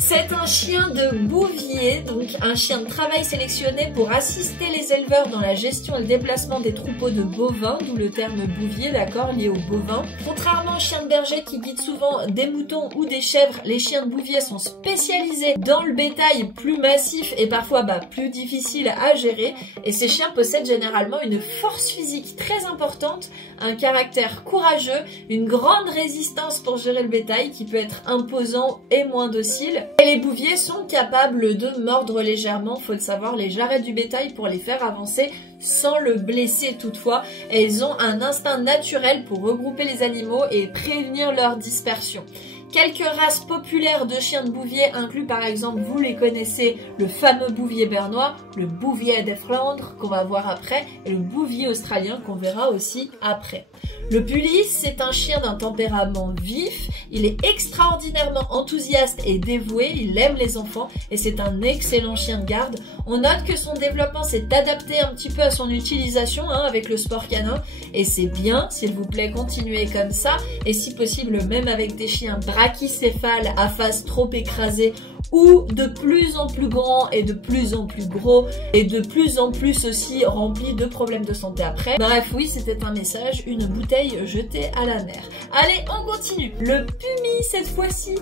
C'est un chien de bouvier, donc un chien de travail sélectionné pour assister les éleveurs dans la gestion et le déplacement des troupeaux de bovins, d'où le terme bouvier, d'accord, lié aux bovins. Contrairement aux chiens de berger qui guident souvent des moutons ou des chèvres, les chiens de bouvier sont spécialisés dans le bétail plus massif et parfois plus difficile à gérer. Et ces chiens possèdent généralement une force physique très importante, un caractère courageux, une grande résistance pour gérer le bétail qui peut être imposant et moins docile. Et les bouviers sont capables de mordre légèrement, faut le savoir, les jarrets du bétail pour les faire avancer sans le blesser toutefois. Et ils ont un instinct naturel pour regrouper les animaux et prévenir leur dispersion. Quelques races populaires de chiens de bouvier incluent par exemple, vous les connaissez, le fameux bouvier bernois, le bouvier des Flandres qu'on va voir après et le bouvier australien qu'on verra aussi après. Le Puli, c'est un chien d'un tempérament vif, il est extraordinairement enthousiaste et dévoué, il aime les enfants et c'est un excellent chien de garde. On note que son développement s'est adapté un petit peu à son utilisation avec le sport canin et c'est bien, s'il vous plaît, continuez comme ça et si possible même avec des chiens brachycéphales à face trop écrasée ou de plus en plus grands et de plus en plus gros et de plus en plus aussi remplis de problèmes de santé après. Bref, oui, c'était un message, une bouteille jetée à la mer. Allez, on continue. Le Pumi cette fois-ci.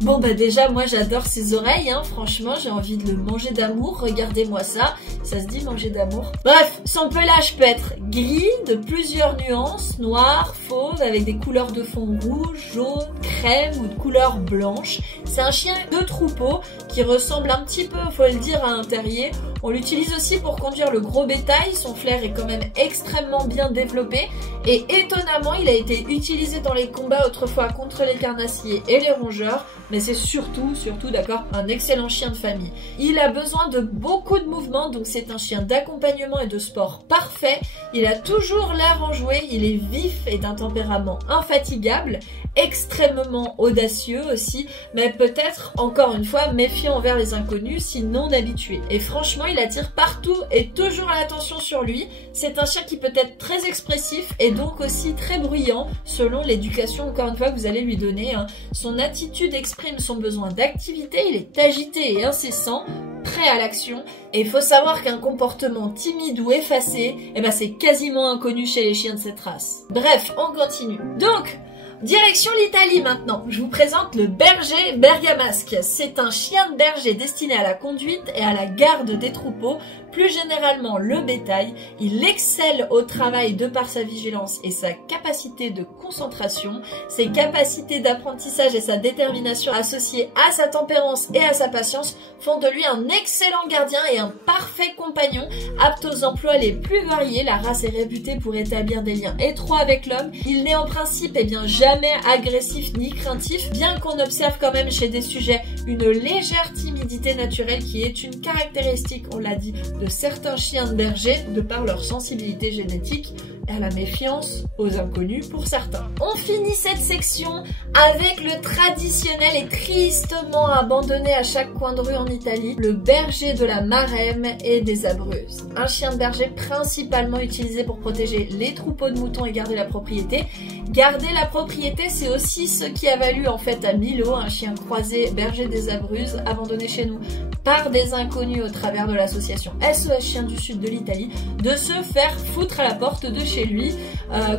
Bon déjà moi j'adore ses oreilles, franchement j'ai envie de le manger d'amour, regardez-moi ça, ça se dit manger d'amour. Bref, son pelage peut être gris de plusieurs nuances, noir, fauve, avec des couleurs de fond rouge, jaune, crème ou de couleur blanche. C'est un chien de troupeau qui ressemble un petit peu, faut le dire, à un terrier. On l'utilise aussi pour conduire le gros bétail, son flair est quand même extrêmement bien développé et étonnamment il a été utilisé dans les combats autrefois contre les carnassiers et les rongeurs, mais c'est surtout d'accord, un excellent chien de famille. Il a besoin de beaucoup de mouvements, donc c'est un chien d'accompagnement et de sport parfait. Il a toujours l'air enjoué, il est vif et d'un tempérament infatigable, extrêmement audacieux aussi, mais peut-être, encore une fois, méfiant envers les inconnus si non habitué. Et franchement, il attire partout et toujours l'attention sur lui. C'est un chien qui peut être très expressif et donc aussi très bruyant, selon l'éducation, encore une fois, que vous allez lui donner. Son attitude exprime son besoin d'activité, il est agité et incessant, prêt à l'action. Et il faut savoir qu'un comportement timide ou effacé, c'est quasiment inconnu chez les chiens de cette race. Bref, on continue. Donc, Direction l'Italie maintenant. Je vous présente le berger bergamasque. C'est un chien de berger destiné à la conduite et à la garde des troupeaux, plus généralement le bétail. Il excelle au travail de par sa vigilance et sa capacité de concentration. Ses capacités d'apprentissage et sa détermination associées à sa tempérance et à sa patience font de lui un excellent gardien et un parfait compagnon, apte aux emplois les plus variés. La race est réputée pour établir des liens étroits avec l'homme. Il n'est en principe jamais agressif ni craintif, bien qu'on observe quand même chez des sujets une légère timidité naturelle qui est une caractéristique, on l'a dit, de certains chiens de berger de par leur sensibilité génétique et à la méfiance aux inconnus pour certains. On finit cette section avec le traditionnel et tristement abandonné à chaque coin de rue en Italie, le berger de la Maremme et des Abruzzes. Un chien de berger principalement utilisé pour protéger les troupeaux de moutons et garder la propriété. Garder la propriété, c'est aussi ce qui a valu en fait à Milo, un chien croisé berger des Abruzzes, abandonné chez nous par des inconnus au travers de l'association SOS Chiens du Sud de l'Italie, de se faire foutre à la porte de chez lui,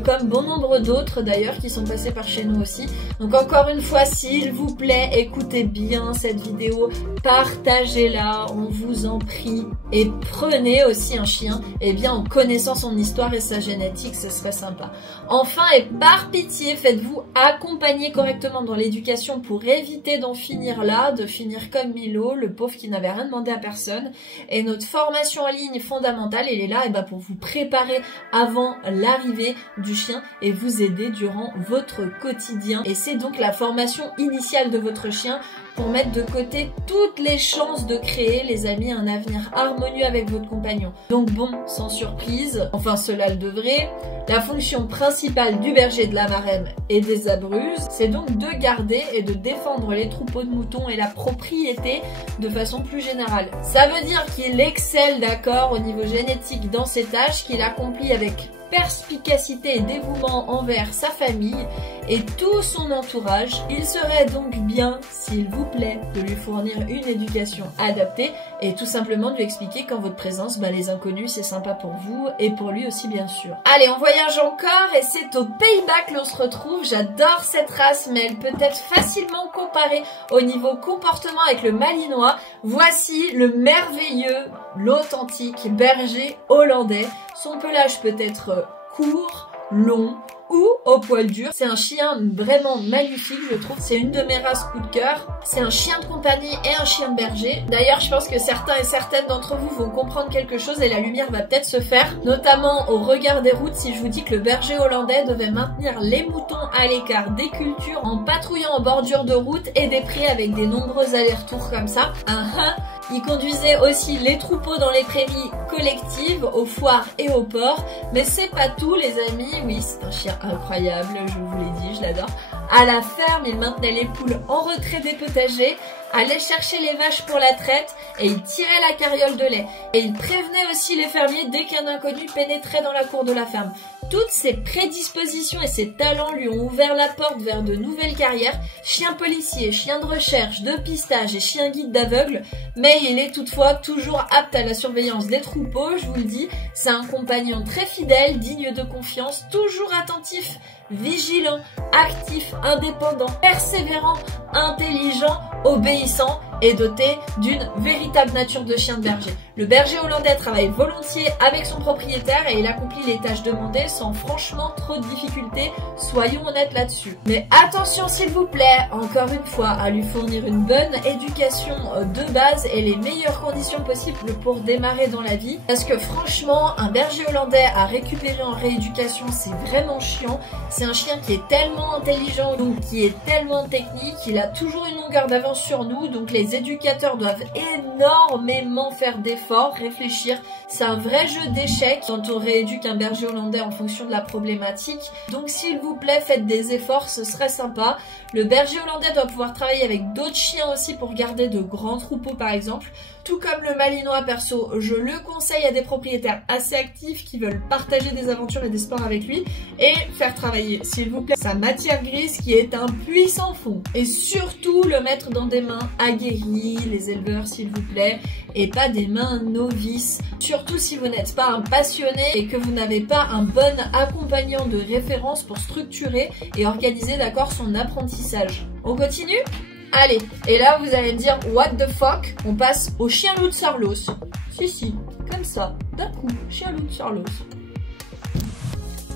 comme bon nombre d'autres d'ailleurs qui sont passés par chez nous aussi. Donc encore une fois, s'il vous plaît, écoutez bien cette vidéo, partagez-la, on vous en prie, et prenez aussi un chien, et bien en connaissant son histoire et sa génétique, ce serait sympa. Enfin et par pitié, faites-vous accompagner correctement dans l'éducation pour éviter d'en finir là, de finir comme Milo, le pauvre qui n'avait rien demandé à personne. Et notre formation en ligne fondamentale, elle est là pour vous préparer avant l'arrivée du chien et vous aider durant votre quotidien. Et c'est donc la formation initiale de votre chien pour mettre de côté toutes les chances de créer, les amis, un avenir harmonieux avec votre compagnon. Donc bon, sans surprise, enfin cela le devrait, la fonction principale du berger de la Maremme et des Abruzzes, c'est donc de garder et de défendre les troupeaux de moutons et la propriété de façon plus générale. Ça veut dire qu'il excelle, d'accord, au niveau génétique dans ses tâches, qu'il accomplit avec perspicacité et dévouement envers sa famille et tout son entourage. Il serait donc bien, s'il vous plaît, de lui fournir une éducation adaptée et tout simplement de lui expliquer qu'en votre présence, les inconnus, c'est sympa pour vous et pour lui aussi, bien sûr. Allez, on voyage encore et c'est aux Pays-Bas que l'on se retrouve. J'adore cette race, mais elle peut être facilement comparée au niveau comportement avec le Malinois. Voici le merveilleux, l'authentique berger hollandais. Son pelage peut être court, long ou au poil dur. C'est un chien vraiment magnifique, je trouve. C'est une de mes races coup de cœur. C'est un chien de compagnie et un chien de berger. D'ailleurs, je pense que certains et certaines d'entre vous vont comprendre quelque chose et la lumière va peut-être se faire, notamment au regard des routes, si je vous dis que le berger hollandais devait maintenir les moutons à l'écart des cultures en patrouillant en bordure de route et des prés avec des nombreux allers-retours comme ça. Il conduisait aussi les troupeaux dans les prairies collectives, aux foires et aux ports. Mais c'est pas tout, les amis. Oui, c'est un chien incroyable, je vous l'ai dit, je l'adore. À la ferme, il maintenait les poules en retrait des potagers, allait chercher les vaches pour la traite et il tirait la carriole de lait. Et il prévenait aussi les fermiers dès qu'un inconnu pénétrait dans la cour de la ferme. Toutes ses prédispositions et ses talents lui ont ouvert la porte vers de nouvelles carrières, chien policier, chien de recherche, de pistage et chien guide d'aveugle, mais il est toutefois toujours apte à la surveillance des troupeaux, je vous le dis, c'est un compagnon très fidèle, digne de confiance, toujours attentif, vigilant, actif, indépendant, persévérant, intelligent, obéissant et doté d'une véritable nature de chien de berger. Le berger hollandais travaille volontiers avec son propriétaire et il accomplit les tâches demandées sans franchement trop de difficultés, soyons honnêtes là-dessus. Mais attention s'il vous plaît, encore une fois, à lui fournir une bonne éducation de base et les meilleures conditions possibles pour démarrer dans la vie. Parce que franchement, un berger hollandais à récupérer en rééducation, c'est vraiment chiant. C'est un chien qui est tellement intelligent, donc qui est tellement technique, il a toujours une longueur d'avance sur nous, donc les éducateurs doivent énormément faire d'efforts, réfléchir. C'est un vrai jeu d'échecs quand on rééduque un berger hollandais en fonction de la problématique. Donc s'il vous plaît, faites des efforts, ce serait sympa. Le berger hollandais doit pouvoir travailler avec d'autres chiens aussi pour garder de grands troupeaux par exemple. Tout comme le malinois perso, je le conseille à des propriétaires assez actifs qui veulent partager des aventures et des sports avec lui et faire travailler, s'il vous plaît, sa matière grise qui est un puissant fond. Et surtout le mettre dans des mains aguerries, les éleveurs s'il vous plaît, et pas des mains novices. Surtout si vous n'êtes pas un passionné et que vous n'avez pas un bon accompagnant de référence pour structurer et organiser d'accord son apprentissage. On continue ? Allez, et là vous allez me dire what the fuck, on passe au chien loup de Sarlos. Si, comme ça, d'un coup, chien loup de Sarlos.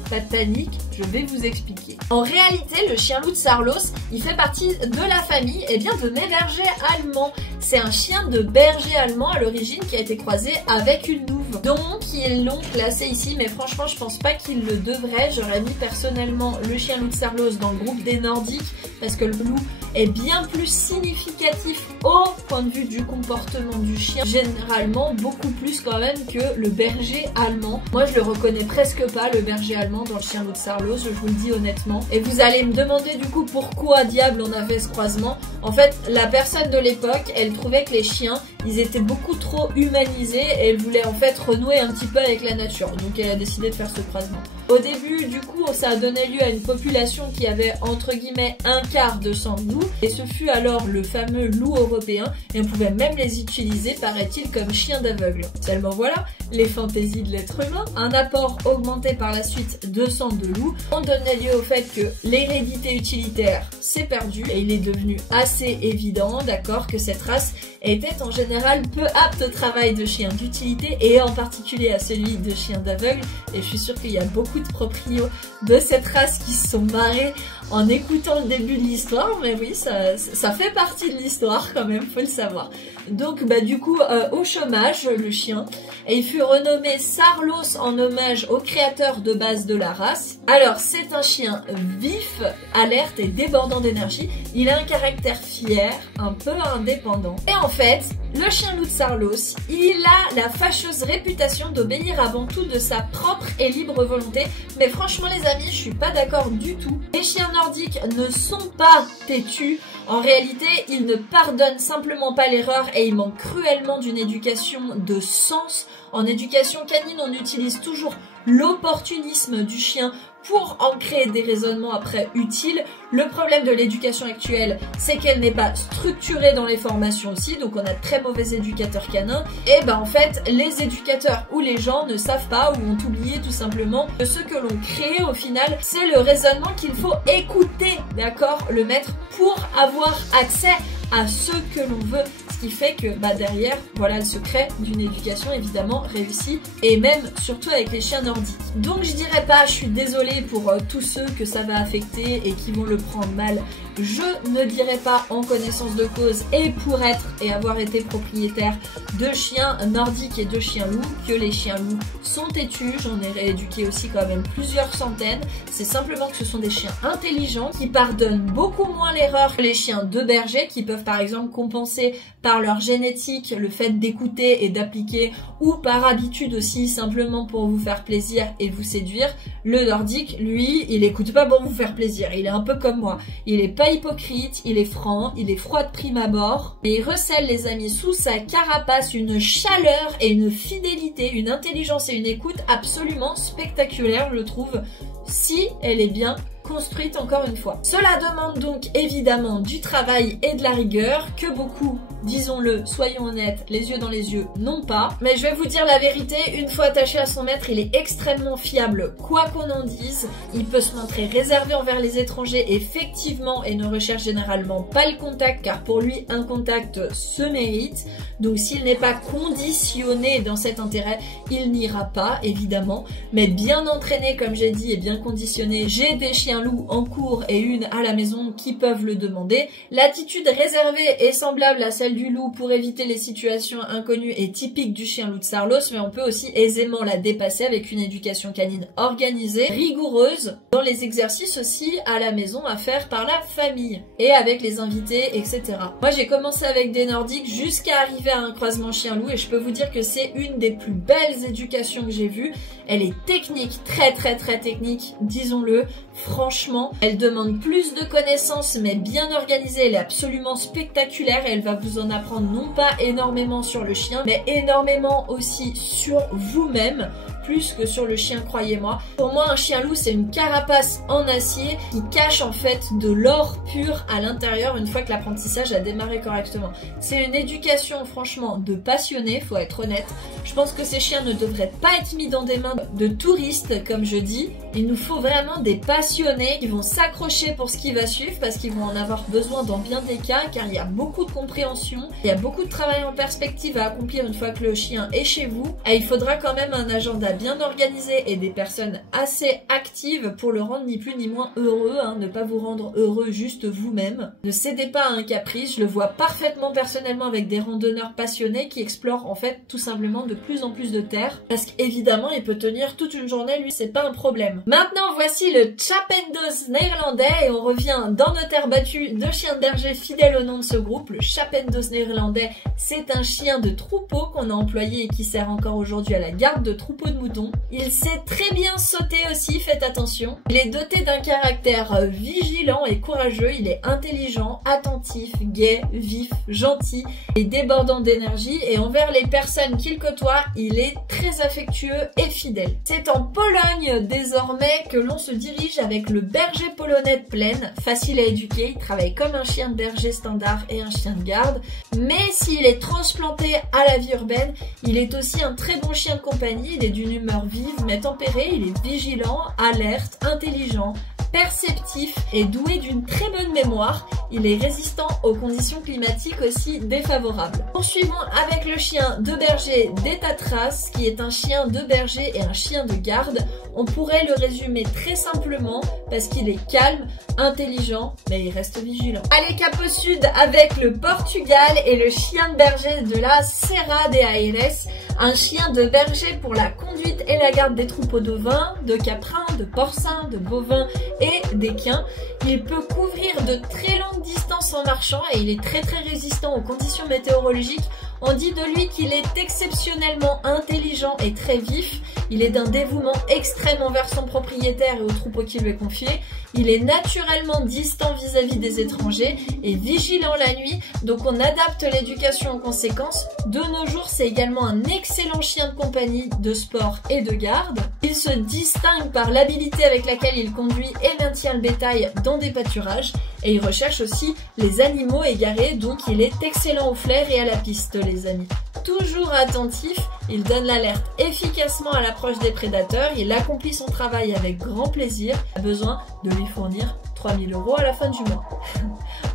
Pas de panique, je vais vous expliquer. En réalité, le chien loup de Sarlos, il fait partie de la famille de mes bergers allemands. C'est un chien de berger allemand à l'origine qui a été croisé avec une louve. Donc, ils l'ont classé ici, mais franchement, je pense pas qu'ils le devraient. J'aurais mis personnellement le chien loup de Sarlos dans le groupe des Nordiques parce que le loup est bien plus significatif au point de vue du comportement du chien. Généralement, beaucoup plus quand même que le berger allemand. Moi, je le reconnais presque pas, le berger allemand, dans le chien loup de Sarlos, je vous le dis honnêtement. Et vous allez me demander du coup pourquoi diable on a fait ce croisement. En fait, la personne de l'époque, elle trouvait que les chiens, ils étaient beaucoup trop humanisés et elle voulait en fait renouer un petit peu avec la nature. Donc elle a décidé de faire ce croisement. Au début, du coup, ça a donné lieu à une population qui avait entre guillemets un quart de sang de loup. Et ce fut alors le fameux loup européen. Et on pouvait même les utiliser, paraît-il, comme chiens d'aveugle. Seulement voilà, les fantaisies de l'être humain, un apport augmenté par la suite de sang de loup, ont donné lieu au fait que l'hérédité utilitaire s'est perdue. Et il est devenu assez évident, d'accord, que cette race était en général peu apte au travail de chien d'utilité et en particulier à celui de chien d'aveugle. Et je suis sûre qu'il y a beaucoup de proprios de cette race qui se sont marrés en écoutant le début de l'histoire, mais oui, ça fait partie de l'histoire quand même, faut le savoir. Donc du coup, au chômage, le chien, et il fut renommé Sarlos en hommage au créateur de base de la race. Alors, c'est un chien vif, alerte et débordant d'énergie. Il a un caractère fier, un peu indépendant. Et en fait, le chien loup de Sarlos, il a la fâcheuse réputation d'obéir avant tout de sa propre et libre volonté. Mais franchement les amis, je suis pas d'accord du tout. Les chiens nordiques ne sont pas têtus. En réalité, ils ne pardonnent simplement pas l'erreur et ils manquent cruellement d'une éducation de sens. En éducation canine, on utilise toujours l'opportunisme du chien pour en créer des raisonnements après utiles. Le problème de l'éducation actuelle, c'est qu'elle n'est pas structurée dans les formations aussi, donc on a de très mauvais éducateurs canins. Et en fait, les éducateurs ou les gens ne savent pas ou ont oublié tout simplement que ce que l'on crée au final, c'est le raisonnement qu'il faut écouter, d'accord, le maître, pour avoir accès à ce que l'on veut. Ce qui fait que derrière, voilà le secret d'une éducation évidemment réussie, et même surtout avec les chiens nordiques. Donc je dirais pas, je suis désolée pour tous ceux que ça va affecter et qui vont le prendre mal. Je ne dirais pas en connaissance de cause et pour être et avoir été propriétaire de chiens nordiques et de chiens loups que les chiens loups sont têtus. J'en ai rééduqué aussi quand même plusieurs centaines. C'est simplement que ce sont des chiens intelligents qui pardonnent beaucoup moins l'erreur que les chiens de berger qui peuvent par exemple compenser par leur génétique le fait d'écouter et d'appliquer ou par habitude aussi simplement pour vous faire plaisir et vous séduire. Le nordique, lui, il écoute pas pour vous faire plaisir. Il est un peu comme moi. Il est pas hypocrite, il est franc, il est froid de prime abord, mais il recèle les amis sous sa carapace une chaleur et une fidélité, une intelligence et une écoute absolument spectaculaires, je trouve, si elle est bien construite encore une fois. Cela demande donc évidemment du travail et de la rigueur que beaucoup, disons-le, soyons honnêtes, les yeux dans les yeux, n'ont pas. Mais je vais vous dire la vérité, une fois attaché à son maître, il est extrêmement fiable, quoi qu'on en dise. Il peut se montrer réservé envers les étrangers, effectivement, et ne recherche généralement pas le contact, car pour lui, un contact se mérite. Donc s'il n'est pas conditionné dans cet intérêt, il n'ira pas, évidemment. Mais bien entraîné, comme j'ai dit, et bien conditionné, j'ai des chiens loup en cours et une à la maison qui peuvent le demander. L'attitude réservée et semblable à celle du loup pour éviter les situations inconnues est typique du chien loup de Sarlos, mais on peut aussi aisément la dépasser avec une éducation canine organisée, rigoureuse, dans les exercices aussi à la maison à faire par la famille et avec les invités, etc. Moi j'ai commencé avec des nordiques jusqu'à arriver à un croisement chien loup et je peux vous dire que c'est une des plus belles éducations que j'ai vues. Elle est technique, très technique, disons-le. Franchement, franchement, elle demande plus de connaissances mais bien organisée, elle est absolument spectaculaire et elle va vous en apprendre non pas énormément sur le chien mais énormément aussi sur vous-même, plus que sur le chien, croyez-moi. Pour moi, un chien loup, c'est une carapace en acier qui cache en fait de l'or pur à l'intérieur une fois que l'apprentissage a démarré correctement. C'est une éducation franchement de passionné, faut être honnête. Je pense que ces chiens ne devraient pas être mis dans des mains de touristes, comme je dis. Il nous faut vraiment des passionnés qui vont s'accrocher pour ce qui va suivre parce qu'ils vont en avoir besoin dans bien des cas, car il y a beaucoup de compréhension, il y a beaucoup de travail en perspective à accomplir une fois que le chien est chez vous. Et il faudra quand même un agenda bien organisé et des personnes assez actives pour le rendre ni plus ni moins heureux, hein, ne pas vous rendre heureux juste vous-même. Ne cédez pas à un caprice, je le vois parfaitement personnellement avec des randonneurs passionnés qui explorent en fait tout simplement de plus en plus de terre, parce qu'évidemment il peut tenir toute une journée, lui c'est pas un problème. Maintenant voici le Tjapendos néerlandais et on revient dans nos terres battues de chiens de berger fidèles au nom de ce groupe. Le Tjapendos néerlandais, c'est un chien de troupeau qu'on a employé et qui sert encore aujourd'hui à la garde de troupeaux de moutons. Il sait très bien sauter aussi, faites attention. Il est doté d'un caractère vigilant et courageux, il est intelligent, attentif, gai, vif, gentil et débordant d'énergie, et envers les personnes qu'il côtoie, il est très affectueux et fidèle. C'est en Pologne désormais que l'on se dirige avec le berger polonais de plaine, facile à éduquer, il travaille comme un chien de berger standard et un chien de garde, mais s'il est transplanté à la vie urbaine, il est aussi un très bon chien de compagnie, il est d'une humeur vive mais tempérée, il est vigilant, alerte, intelligent, perceptif et doué d'une très bonne mémoire. Il est résistant aux conditions climatiques aussi défavorables. Poursuivons avec le chien de berger des Tatras, qui est un chien de berger et un chien de garde. On pourrait le résumer très simplement parce qu'il est calme, intelligent, mais il reste vigilant. Allez, cap au sud avec le Portugal et le chien de berger de la Serra de Aires, un chien de berger pour la conduite et la garde des troupeaux d'ovins, de caprins, de porcins, de bovins et d'équins. Il peut couvrir de très longues distances en marchant et il est très résistant aux conditions météorologiques. On dit de lui qu'il est exceptionnellement intelligent et très vif. Il est d'un dévouement extrême envers son propriétaire et au troupeau qui lui est confié. Il est naturellement distant vis-à-vis des étrangers et vigilant la nuit, donc on adapte l'éducation en conséquence. De nos jours, c'est également un excellent chien de compagnie, de sport et de garde. Il se distingue par l'habilité avec laquelle il conduit et maintient le bétail dans des pâturages. Et il recherche aussi les animaux égarés, donc il est excellent au flair et à la piste, les amis. Toujours attentif, il donne l'alerte efficacement à l'approche des prédateurs, il accomplit son travail avec grand plaisir, il a besoin de lui fournir 3000 € à la fin du mois.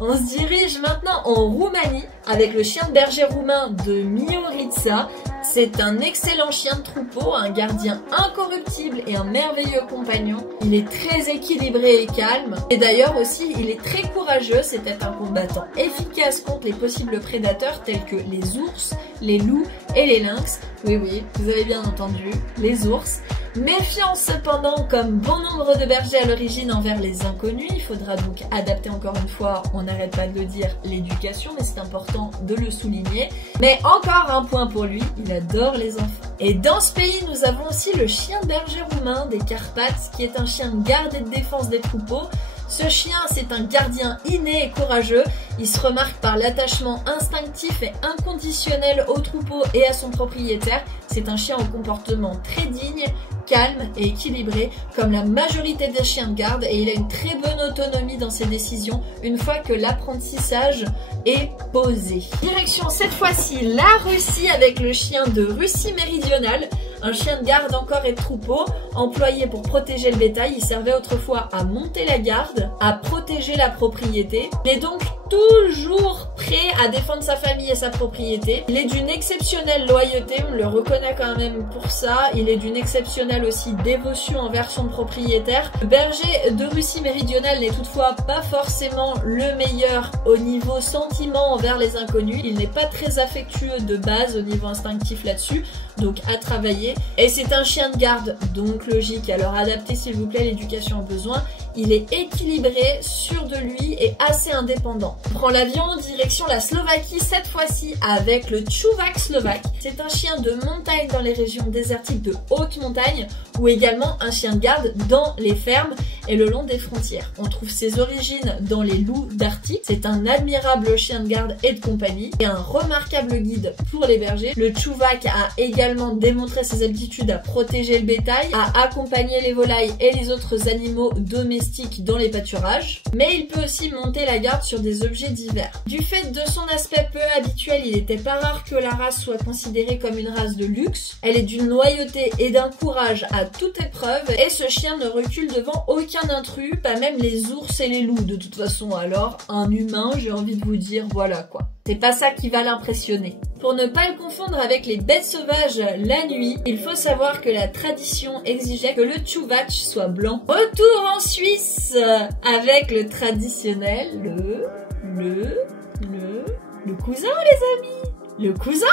On se dirige maintenant en Roumanie avec le chien de berger roumain de Miorița. C'est un excellent chien de troupeau, un gardien incorruptible et un merveilleux compagnon. Il est très équilibré et calme. Et d'ailleurs aussi, il est très courageux. C'était un combattant efficace contre les possibles prédateurs tels que les ours, les loups et les lynx. Oui, vous avez bien entendu, les ours. Méfiant cependant, comme bon nombre de bergers à l'origine, envers les inconnus. Il faudra donc adapter encore une fois, on n'arrête pas de le dire, l'éducation, mais c'est important de le souligner. Mais encore un point pour lui, il adore les enfants. Et dans ce pays, nous avons aussi le chien de berger roumain des Carpates, qui est un chien de garde et de défense des troupeaux. Ce chien, c'est un gardien inné et courageux. Il se remarque par l'attachement instinctif et inconditionnel au troupeau et à son propriétaire. C'est un chien au comportement très digne, calme et équilibré, comme la majorité des chiens de garde, et il a une très bonne autonomie dans ses décisions une fois que l'apprentissage est posé. Direction cette fois-ci la Russie avec le chien de Russie méridionale. Un chien de garde encore et de troupeau, employé pour protéger le bétail. Il servait autrefois à monter la garde, à protéger la propriété. Il est donc toujours prêt à défendre sa famille et sa propriété. Il est d'une exceptionnelle loyauté, on le reconnaît quand même pour ça. Il est d'une exceptionnelle aussi dévotion envers son propriétaire. Le berger de Russie méridionale n'est toutefois pas forcément le meilleur au niveau sentiment envers les inconnus. Il n'est pas très affectueux de base au niveau instinctif là-dessus, donc à travailler. Et c'est un chien de garde, donc logique. Alors adaptez s'il vous plaît l'éducation aux besoins. Il est équilibré, sûr de lui et assez indépendant. On prend l'avion direction la Slovaquie, cette fois-ci avec le Čuvák slovaque. C'est un chien de montagne dans les régions désertiques de haute montagne, ou également un chien de garde dans les fermes. et le long des frontières. On trouve ses origines dans les loups d'Arctique. C'est un admirable chien de garde et de compagnie et un remarquable guide pour les bergers. Le Tchouvache a également démontré ses aptitudes à protéger le bétail, à accompagner les volailles et les autres animaux domestiques dans les pâturages, mais il peut aussi monter la garde sur des objets divers. Du fait de son aspect peu habituel, il n'était pas rare que la race soit considérée comme une race de luxe. Elle est d'une loyauté et d'un courage à toute épreuve et ce chien ne recule devant aucun intrus, pas même les ours et les loups de toute façon. Alors un humain, j'ai envie de vous dire, voilà quoi. C'est pas ça qui va l'impressionner. Pour ne pas le confondre avec les bêtes sauvages la nuit, il faut savoir que la tradition exigeait que le Tchouvache soit blanc. Retour en Suisse avec le traditionnel, le cousin les amis. Le cousin?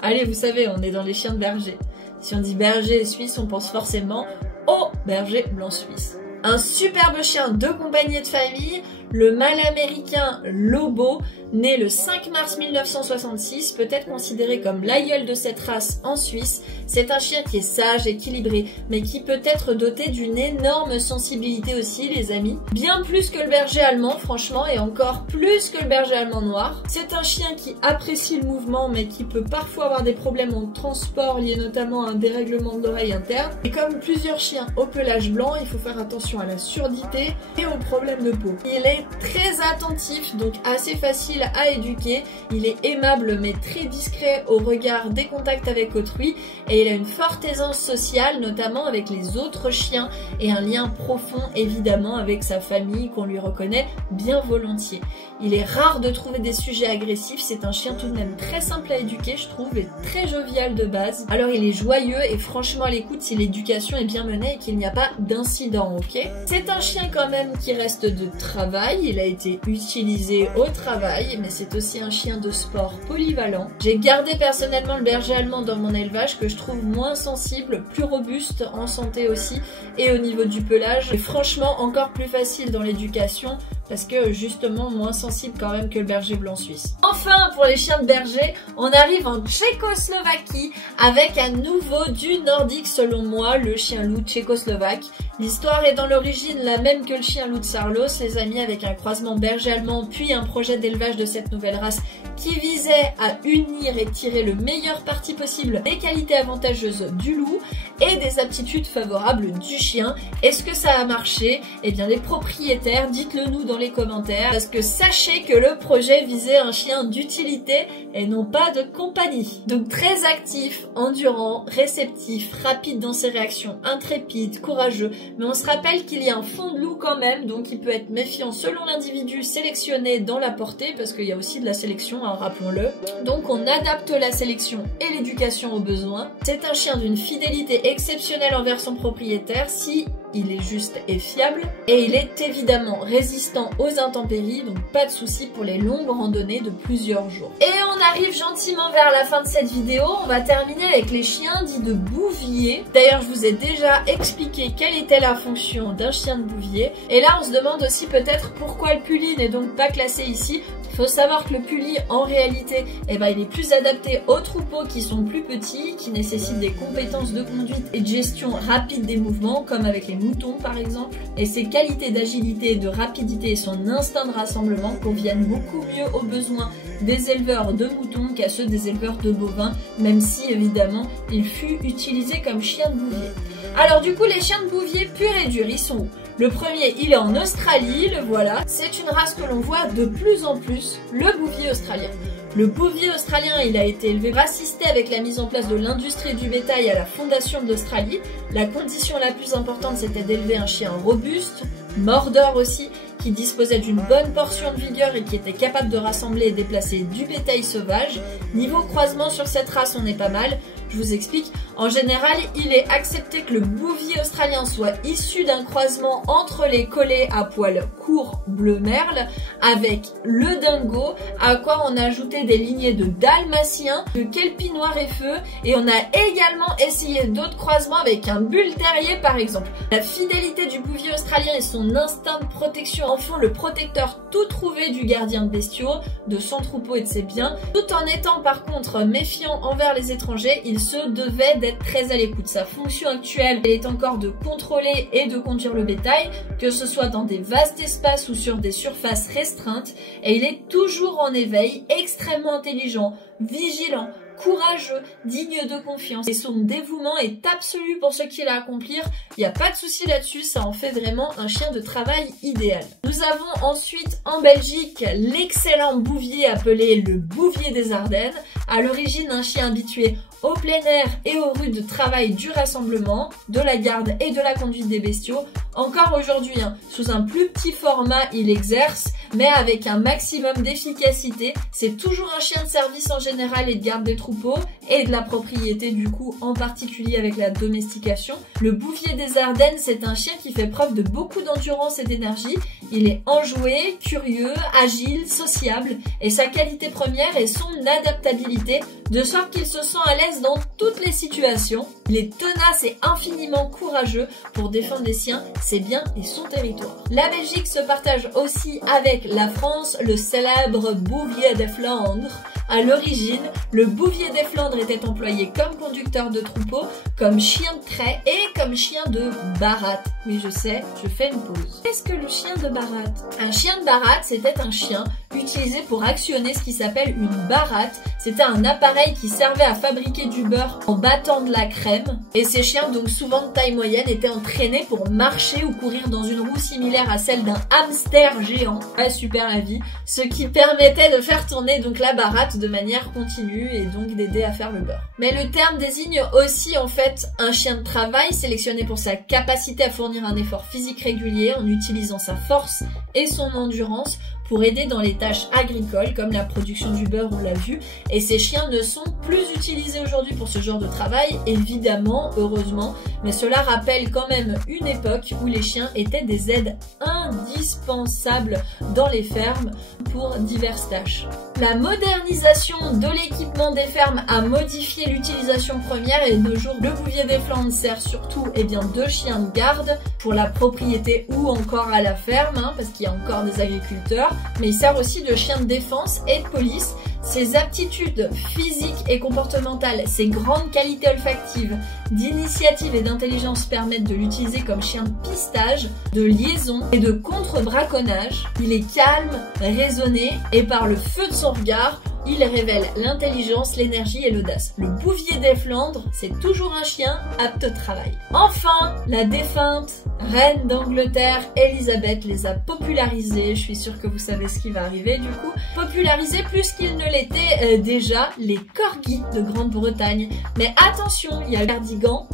Allez, vous savez, on est dans les chiens de berger. Si on dit berger suisse, on pense forcément au berger blanc suisse. Un superbe chien de compagnie et de famille, le mâle américain Lobo, né le 5 mars 1966, peut être considéré comme l'aïeul de cette race en Suisse. C'est un chien qui est sage, équilibré, mais qui peut être doté d'une énorme sensibilité aussi, les amis. Bien plus que le berger allemand, franchement, et encore plus que le berger allemand noir. C'est un chien qui apprécie le mouvement, mais qui peut parfois avoir des problèmes en transport liés notamment à un dérèglement de l'oreille interne. Et comme plusieurs chiens au pelage blanc, il faut faire attention à la surdité et aux problèmes de peau. Il est très attentif, donc assez facile à éduquer. Il est aimable mais très discret au regard des contacts avec autrui et il a une forte aisance sociale, notamment avec les autres chiens et un lien profond évidemment avec sa famille qu'on lui reconnaît bien volontiers. Il est rare de trouver des sujets agressifs, c'est un chien tout de même très simple à éduquer je trouve et très jovial de base. Alors il est joyeux et franchement à l'écoute si l'éducation est bien menée et qu'il n'y a pas d'incident, ok? C'est un chien quand même qui reste de travail, il a été utilisé au travail, mais c'est aussi un chien de sport polyvalent. J'ai gardé personnellement le berger allemand dans mon élevage que je trouve moins sensible, plus robuste en santé aussi et au niveau du pelage. Et franchement encore plus facile dans l'éducation parce que justement moins sensible quand même que le berger blanc suisse. Enfin pour les chiens de berger, on arrive en Tchécoslovaquie avec un nouveau du nordique selon moi, le chien loup tchécoslovaque. L'histoire est dans l'origine la même que le chien loup de Sarlos, les amis, avec un croisement berger allemand puis un projet d'élevage de cette nouvelle race qui visait à unir et tirer le meilleur parti possible des qualités avantageuses du loup et des aptitudes favorables du chien. Est-ce que ça a marché? Eh bien les propriétaires, dites-le nous dans les commentaires parce que sachez que le projet visait un chien d'utilité et non pas de compagnie. Donc très actif, endurant, réceptif, rapide dans ses réactions, intrépide, courageux, mais on se rappelle qu'il y a un fond de loup quand même, donc il peut être méfiant selon l'individu sélectionné dans la portée parce qu'il y a aussi de la sélection, hein, rappelons-le. Donc on adapte la sélection et l'éducation aux besoins. C'est un chien d'une fidélité exceptionnelle envers son propriétaire si il est juste et fiable et il est évidemment résistant aux intempéries, donc pas de souci pour les longues randonnées de plusieurs jours. Et on arrive gentiment vers la fin de cette vidéo, on va terminer avec les chiens dits de bouvier. D'ailleurs je vous ai déjà expliqué quelle était la fonction d'un chien de bouvier et là on se demande aussi peut-être pourquoi le puli n'est donc pas classé ici. Il faut savoir que le puli en réalité il est plus adapté aux troupeaux qui sont plus petits, qui nécessitent des compétences de conduite et de gestion rapide des mouvements comme avec les moutons par exemple, et ses qualités d'agilité et de rapidité et son instinct de rassemblement conviennent beaucoup mieux aux besoins des éleveurs de moutons qu'à ceux des éleveurs de bovins, même si évidemment il fut utilisé comme chien de bouvier. Alors du coup les chiens de bouvier purs et durs, ils sont où? Le premier, il est en Australie, le voilà. C'est une race que l'on voit de plus en plus, le bouvier australien. Le bouvier australien, il a été élevé, assisté avec la mise en place de l'industrie du bétail à la fondation de l'Australie. La condition la plus importante, c'était d'élever un chien robuste, mordeur aussi, qui disposait d'une bonne portion de vigueur et qui était capable de rassembler et déplacer du bétail sauvage. Niveau croisement sur cette race, on est pas mal. Je vous explique. En général, il est accepté que le bouvier australien soit issu d'un croisement entre les collets à poils courts bleu merle avec le dingo, à quoi on a ajouté des lignées de dalmatien, de kelpie noir et feu, et on a également essayé d'autres croisements avec un bull terrier par exemple. La fidélité du bouvier australien et son instinct de protection en font le protecteur tout trouvé du gardien de bestiaux, de son troupeau et de ses biens. Tout en étant par contre méfiant envers les étrangers, il se devait d'être très à l'écoute. Sa fonction actuelle est encore de contrôler et de conduire le bétail, que ce soit dans des vastes espaces ou sur des surfaces restreintes, et il est toujours en éveil, extrêmement intelligent, vigilant, courageux, digne de confiance. Et son dévouement est absolu pour ce qu'il a à accomplir. Il n'y a pas de souci là-dessus, ça en fait vraiment un chien de travail idéal. Nous avons ensuite en Belgique l'excellent bouvier appelé le bouvier des Ardennes. À l'origine, un chien habitué au plein air et au rude travail du rassemblement, de la garde et de la conduite des bestiaux. Encore aujourd'hui, sous un plus petit format, il exerce, mais avec un maximum d'efficacité. C'est toujours un chien de service en général et de garde des troupeaux et de la propriété du coup, en particulier avec la domestication. Le bouvier des Ardennes, c'est un chien qui fait preuve de beaucoup d'endurance et d'énergie. Il est enjoué, curieux, agile, sociable et sa qualité première est son adaptabilité, de sorte qu'il se sent à l'aise dans toutes les situations. Il est tenace et infiniment courageux pour défendre les siens, ses biens et son territoire. La Belgique se partage aussi avec la France le célèbre bouvier des Flandres. À l'origine, le bouvier des Flandres était employé comme conducteur de troupeau, comme chien de trait et comme chien de baratte. Oui, je sais, je fais une pause. Qu'est-ce que le chien de baratte? Un chien de baratte, c'était un chien utilisé pour actionner ce qui s'appelle une baratte. C'était un appareil qui servait à fabriquer du beurre en battant de la crème. Et ces chiens, donc souvent de taille moyenne, étaient entraînés pour marcher ou courir dans une roue similaire à celle d'un hamster géant. Ouais, super la vie. Ce qui permettait de faire tourner donc la baratte de manière continue et donc d'aider à faire le beurre. Mais le terme désigne aussi en fait un chien de travail sélectionné pour sa capacité à fournir un effort physique régulier en utilisant sa force et son endurance pour aider dans les tâches agricoles comme la production du beurre, on l'a vu. Et ces chiens ne sont plus utilisés aujourd'hui pour ce genre de travail, évidemment, heureusement, mais cela rappelle quand même une époque où les chiens étaient des aides indispensables dans les fermes pour diverses tâches. La modernisation de l'équipement des fermes a modifié l'utilisation première et de nos jours, le bouvier des Flandres sert surtout de chiens de garde pour la propriété ou encore à la ferme, parce qu'il y a encore des agriculteurs, mais il sert aussi de chien de défense et de police. Ses aptitudes physiques et comportementales, ses grandes qualités olfactives, d'initiative et d'intelligence permettent de l'utiliser comme chien de pistage, de liaison et de contre-braconnage. Il est calme, raisonné et par le feu de son regard, il révèle l'intelligence, l'énergie et l'audace. Le bouvier des Flandres, c'est toujours un chien apte au travail. Enfin, la défunte reine d'Angleterre, Elisabeth, les a popularisés. Je suis sûre que vous savez ce qui va arriver du coup. Popularisés plus qu'ils ne l'étaient déjà, les corgis de Grande-Bretagne. Mais attention, il y a le cardigan,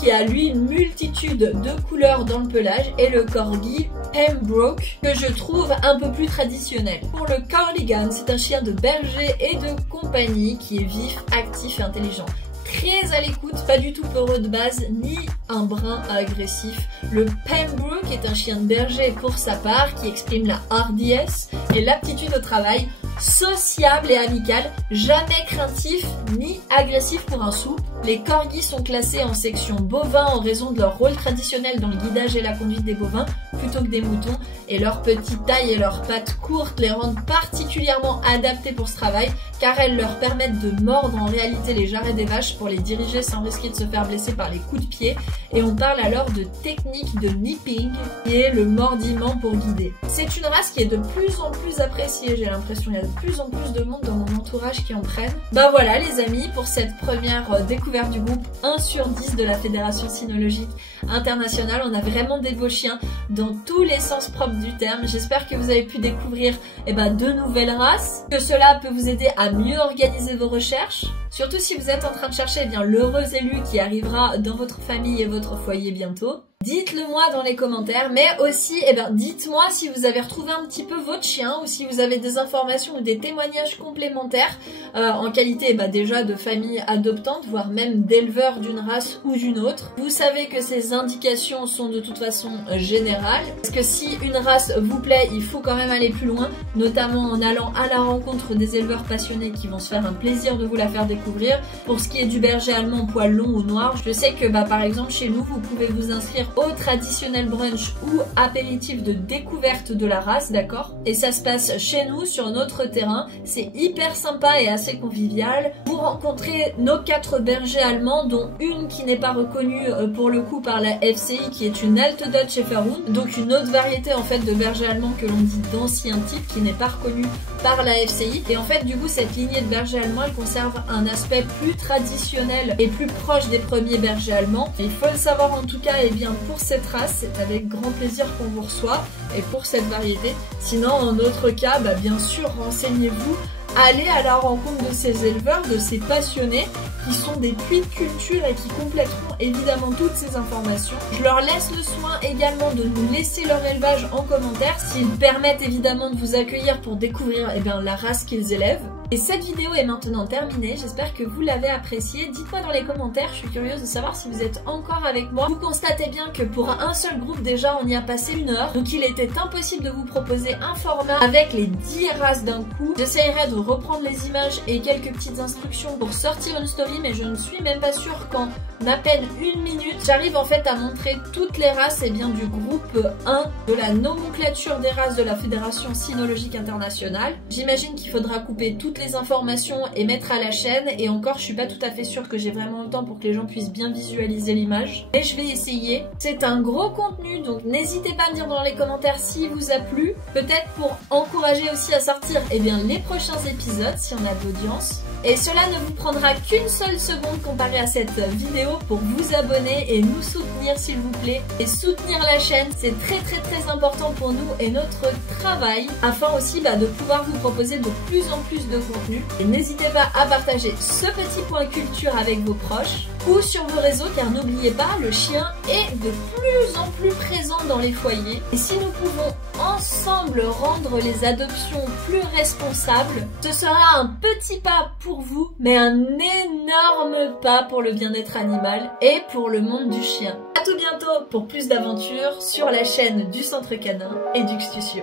qui a lui une multitude de couleurs dans le pelage, et le corgi Pembroke, que je trouve un peu plus traditionnel. Pour le cardigan, c'est un chien de berger et de compagnie qui est vif, actif et intelligent. Très à l'écoute, pas du tout peureux de base, ni un brin agressif. Le Pembroke est un chien de berger pour sa part qui exprime la hardiesse et l'aptitude au travail, sociable et amical, jamais craintif ni agressif pour un sou. Les corgis sont classés en section bovin en raison de leur rôle traditionnel dans le guidage et la conduite des bovins plutôt que des moutons, et leur petite taille et leurs pattes courtes les rendent particulièrement adaptés pour ce travail car elles leur permettent de mordre en réalité les jarrets des vaches pour les diriger sans risquer de se faire blesser par les coups de pied, et on parle alors de technique de nipping qui est le mordillement pour guider. C'est une race qui est de plus en plus appréciée, j'ai l'impression, il y a de plus en plus de monde dans mon entourage qui en prennent. Bah voilà les amis, pour cette première découverte du groupe 1 sur 10 de la Fédération Cynologique Internationale, on a vraiment des beaux chiens dans tous les sens propres du terme. J'espère que vous avez pu découvrir de nouvelles races, que cela peut vous aider à mieux organiser vos recherches. Surtout si vous êtes en train de chercher l'heureux élu qui arrivera dans votre famille et votre foyer bientôt. Dites-le moi dans les commentaires, mais aussi dites-moi si vous avez retrouvé un petit peu votre chien ou si vous avez des informations ou des témoignages complémentaires en qualité déjà de famille adoptante, voire même d'éleveur d'une race ou d'une autre. Vous savez que ces indications sont de toute façon générales, parce que si une race vous plaît, il faut quand même aller plus loin, notamment en allant à la rencontre des éleveurs passionnés qui vont se faire un plaisir de vous la faire découvrir. Pour ce qui est du berger allemand poil long ou noir, je sais que par exemple chez nous, vous pouvez vous inscrire au traditionnel brunch ou apéritif de découverte de la race, d'accord? Et ça se passe chez nous, sur notre terrain. C'est hyper sympa et assez convivial. Vous rencontrez nos 4 bergers allemands, dont une qui n'est pas reconnue pour le coup par la FCI, qui est une Alte Deutsche Schäferhund, donc une autre variété en fait de berger allemand que l'on dit d'ancien type, qui n'est pas reconnue par la FCI. Et en fait du coup cette lignée de bergers allemands elle conserve un aspect plus traditionnel et plus proche des premiers bergers allemands. Il faut le savoir en tout cas, et bien pour cette race c'est avec grand plaisir qu'on vous reçoit, et pour cette variété. Sinon en autre cas, bien sûr renseignez-vous, allez à la rencontre de ces éleveurs, de ces passionnés qui sont des puits de culture et qui compléteront évidemment toutes ces informations. Je leur laisse le soin également de nous laisser leur élevage en commentaire s'ils permettent évidemment de vous accueillir pour découvrir la race qu'ils élèvent. Et cette vidéo est maintenant terminée, j'espère que vous l'avez appréciée. Dites-moi dans les commentaires, je suis curieuse de savoir si vous êtes encore avec moi. Vous constatez bien que pour un seul groupe déjà on y a passé 1 heure, donc il était impossible de vous proposer un format avec les 10 races d'un coup. J'essayerai de reprendre les images et quelques petites instructions pour sortir une story, mais je ne suis même pas sûre qu'en à peine 1 minute, j'arrive en fait à montrer toutes les races du groupe 1 de la nomenclature des races de la Fédération Cynologique Internationale. J'imagine qu'il faudra couper toutes les informations et mettre à la chaîne, et encore je suis pas tout à fait sûre que j'ai vraiment le temps pour que les gens puissent bien visualiser l'image, mais je vais essayer. C'est un gros contenu, donc n'hésitez pas à me dire dans les commentaires s'il vous a plu, peut-être pour encourager aussi à sortir les prochains épisodes si on a de l'audience. Et cela ne vous prendra qu'une seule seconde comparé à cette vidéo pour vous abonner et nous soutenir s'il vous plaît. Et soutenir la chaîne, c'est très important pour nous et notre travail, afin aussi de pouvoir vous proposer de plus en plus de contenu. Et n'hésitez pas à partager ce petit point culture avec vos proches ou sur vos réseaux, car n'oubliez pas, le chien est de plus en plus présent dans les foyers. Et si nous pouvons ensemble rendre les adoptions plus responsables, ce sera un petit pas pour vous, mais un énorme pas pour le bien-être animal et pour le monde du chien. A tout bientôt pour plus d'aventures sur la chaîne du Centre Canin et du Xtusio.